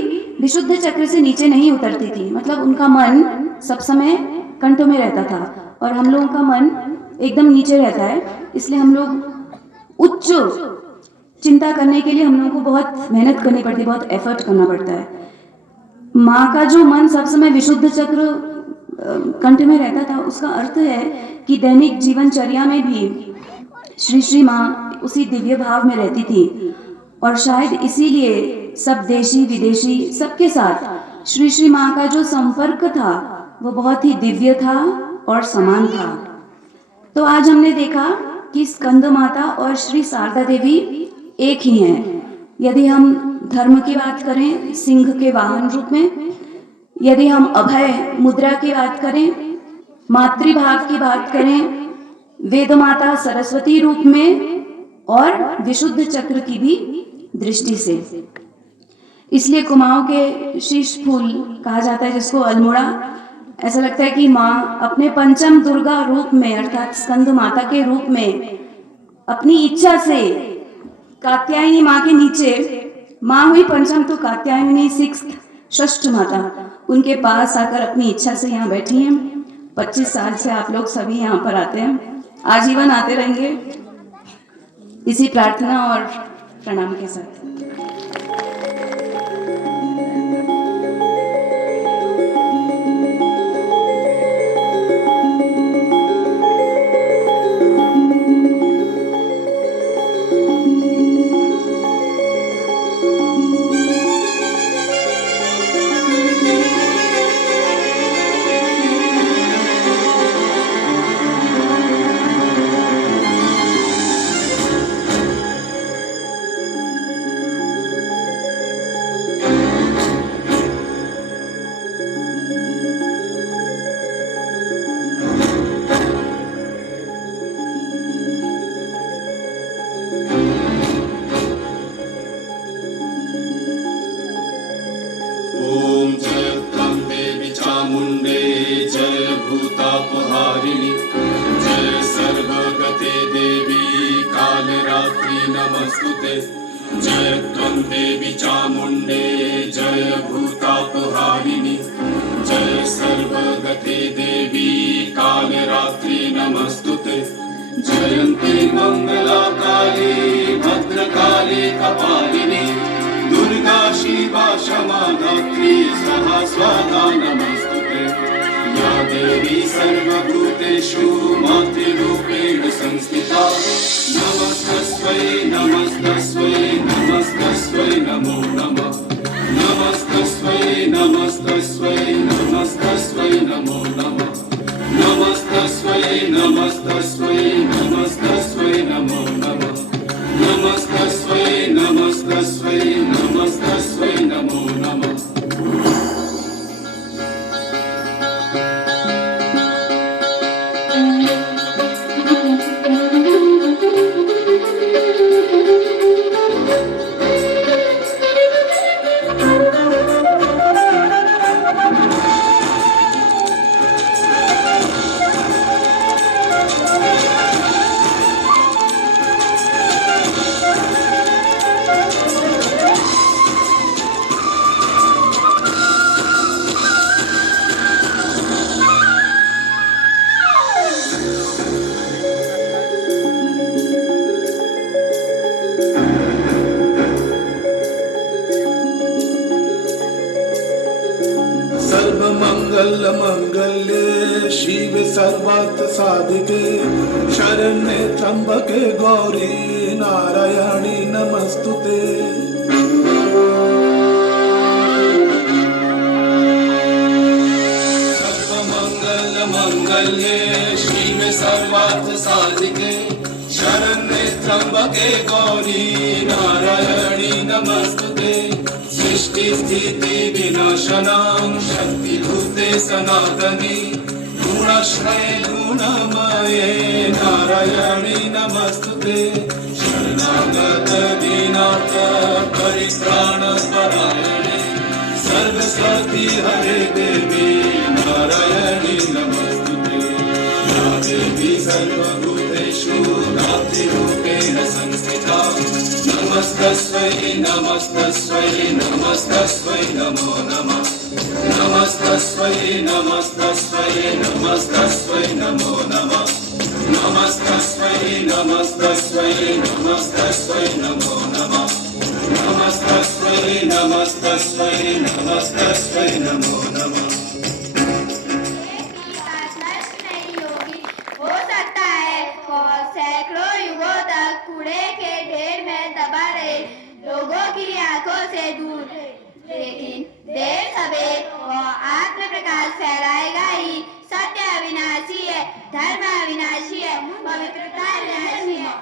विशुद्ध चक्र से नीचे नहीं उतरती थी, मतलब उनका मन सब समय कंठ में रहता था और हम लोगों का मन एकदम नीचे रहता है। इसलिए हम लोग उच्च चिंता करने के लिए हम लोगों को बहुत मेहनत करनी पड़ती है, बहुत एफर्ट करना पड़ता है। माँ का जो मन सब समय विशुद्ध चक्र कंठ में रहता था, उसका अर्थ है कि दैनिक जीवनचर्या में भी श्री श्री माँ उसी दिव्य भाव में रहती थी और शायद इसीलिए सब देशी विदेशी सबके साथ श्री श्री माँ का जो संपर्क था वो बहुत ही दिव्य था और समान था। तो आज हमने देखा कि स्कंद माता और श्री शारदा देवी एक ही हैं। यदि हम धर्म की बात करें सिंह के वाहन रूप में, यदि हम अभय मुद्रा की बात करें, मातृभाव की बात करें, वेद माता सरस्वती रूप में और विशुद्ध चक्र की भी दृष्टि से, इसलिए कुमाऊं के शीश फूल कहा जाता है जिसको अल्मोड़ा। ऐसा लगता है कि माँ अपने पंचम दुर्गा रूप में अर्थात स्कंद माता के रूप में अपनी इच्छा से कात्यायनी माँ के नीचे माँ हुई पंचम, तो कात्यायनी सिक्स्थ षष्ठ माता उनके पास आकर अपनी इच्छा से यहाँ बैठी हैं। 25 साल से आप लोग सभी यहाँ पर आते हैं, आजीवन आते रहेंगे इसी प्रार्थना और प्रणाम के साथ। नमस्तुते जय त्वं देवी चामुण्डे जय भूतापहारिणि जय सर्वगते देवी कालरात्रि नमस्तुते जयन्ती मंगला काली भद्रकाली कपालिनी दुर्गा शिवा क्षमा धात्री स्वाहा स्वाहा नमस्तुते या देवी सर्वभूतेषु मातृरूपेण संस्थिता नमस्तस्मै नमस्तस्मै नमस्तस्मै नमो नमः नमस्तस्मै नमस्तस्मै नमस्तस्मै नमो नमः नमस्तस्मै नमस्तस्मै नमस्तस्मै नमो नमः नमस्तस्मै नमस्तस्मै नमस्तस्मै नमो नमः। सर्वमंगल मंगल्ये शिव सर्वार्थ साधिके शरण्ये त्र्यंबके गौरी नारायणी नमस्तुते। सर्वमंगल मंगल्ये शिव सर्वार्थ साधिके शरण्ये त्र्यंबके गौरी नारायणी नमस्तुते। सृष्टि स्थिति विनाशनां शक्तिभूते सनातनी गुणाश्रये गुणमये नारायणी नमस्तुते। शरणागत दीनार्थ परित्राण परायणे सर्वस्वती हरे देवी नारायणी नमस्तुते। या देवी सर्वभूतेषु नातिरूपेण संस्थिता नमस्तस्मै नमस्तस्मै नमस्तस्मै नमो नमः नमस्तस्मै नमस्तस्मै नमस्तस्मै नमो नमः नमस्तस्मै नमस्तस्मै नमस्तस्मै नमो नमः नमस्तस्मै नमस्तस्मै नमस्तस्मै नमो नमः। हो सकता है सैकड़ों युगों तक कूड़े के ढेर में दबा रहे लोगों की आंखों से दूर, लेकिन देर सवेर वो आत्म प्रकाश फैलाएगा ही। सत्य अविनाशी है, धर्म अविनाशी है, पवित्रता अविनाशी है।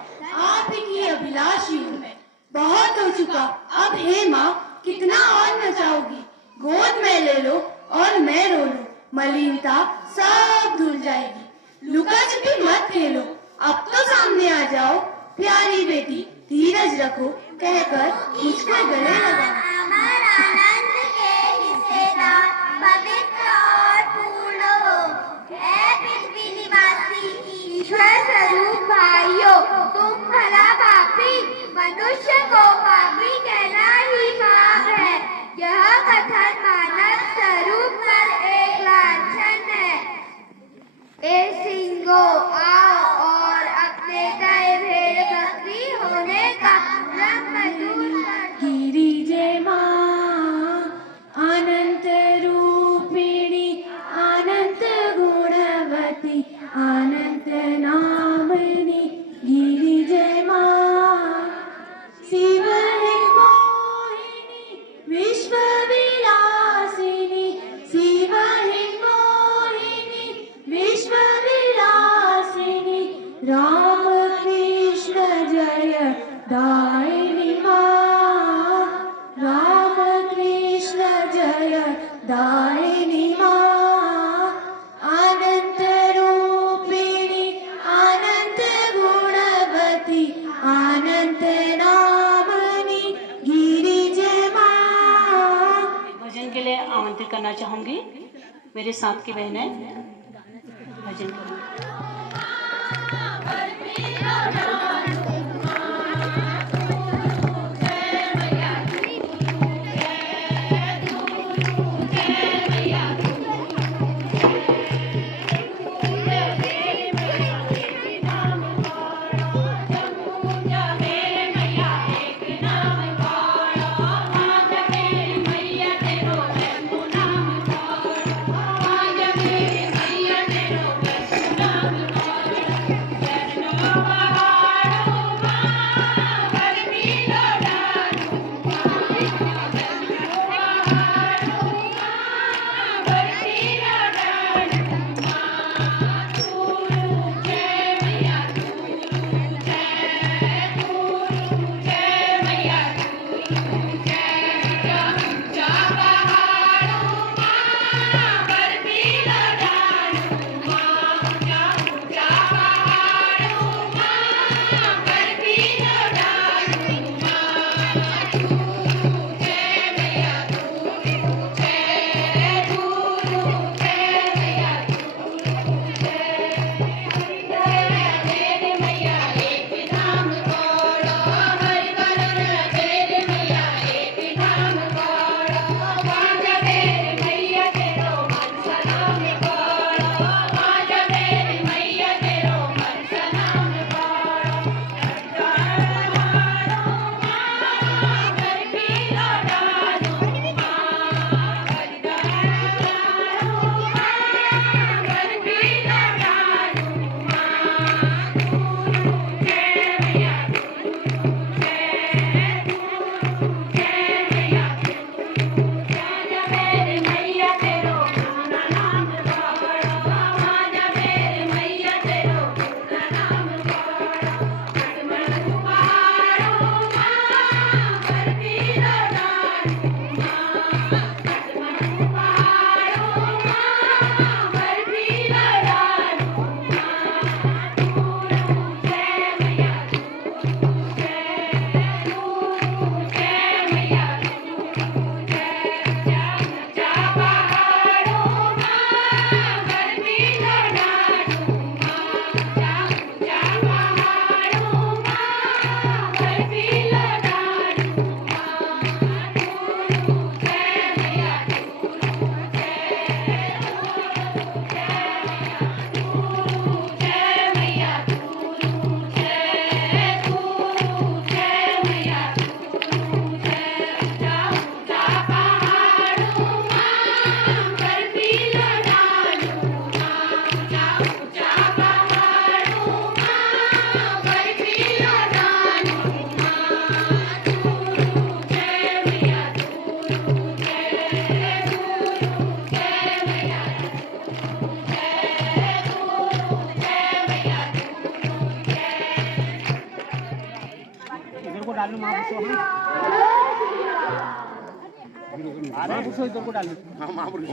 आप ही की अभिलाषी हूँ मैं, बहुत हो चुका अब हे माँ कितना और न चाहोगी। गोद में ले लो और मैं रो लूं, मलिनता सब धुल जाएगी। लुका छिपी मत खेलो, अब तो सामने आ जाओ, प्यारी बेटी धीरज रखो कहकर मुझको गले लगा। अमर आनंद के हिस्सेदार पवित्र और पूर्ण हो। ऐ पृथ्वी निवासी ईश्वर स्वरूप भाइयों, तुम भला पापी, मनुष्य को पापी कहना ही पाप है। यह कथन मानव स्वरूप पर एक लांछन है। ए सिंगो, आओ और अपने गाय भेड़ बकरी होने का ब्रह्म दूर कर। गिरिजे माँ अनंत रूपिणी, अनंत गुणवती, अनंत नामिनी, गिरिजे माँ शिव है मोहिनी, विश्व विलासिनी, शिव है मोहिनी, विश्व विलासिनी, राम कृष्ण जय दायिनी माँ, राम कृष्ण जय दायिनी माँ, अनंत रूपिणी, अनंत गुणवती, अनंत नामनी, गिरिजे माँ। भजन के लिए आमंत्रित करना चाहूंगी मेरे साथ की बहनें भजन करेंगी।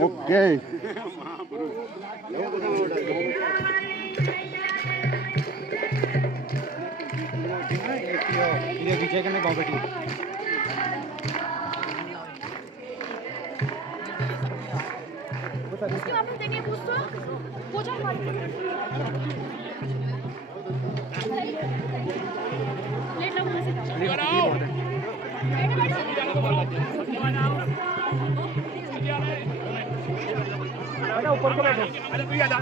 ओके विजय करने ऊपर को बैठो अरे तू आ जा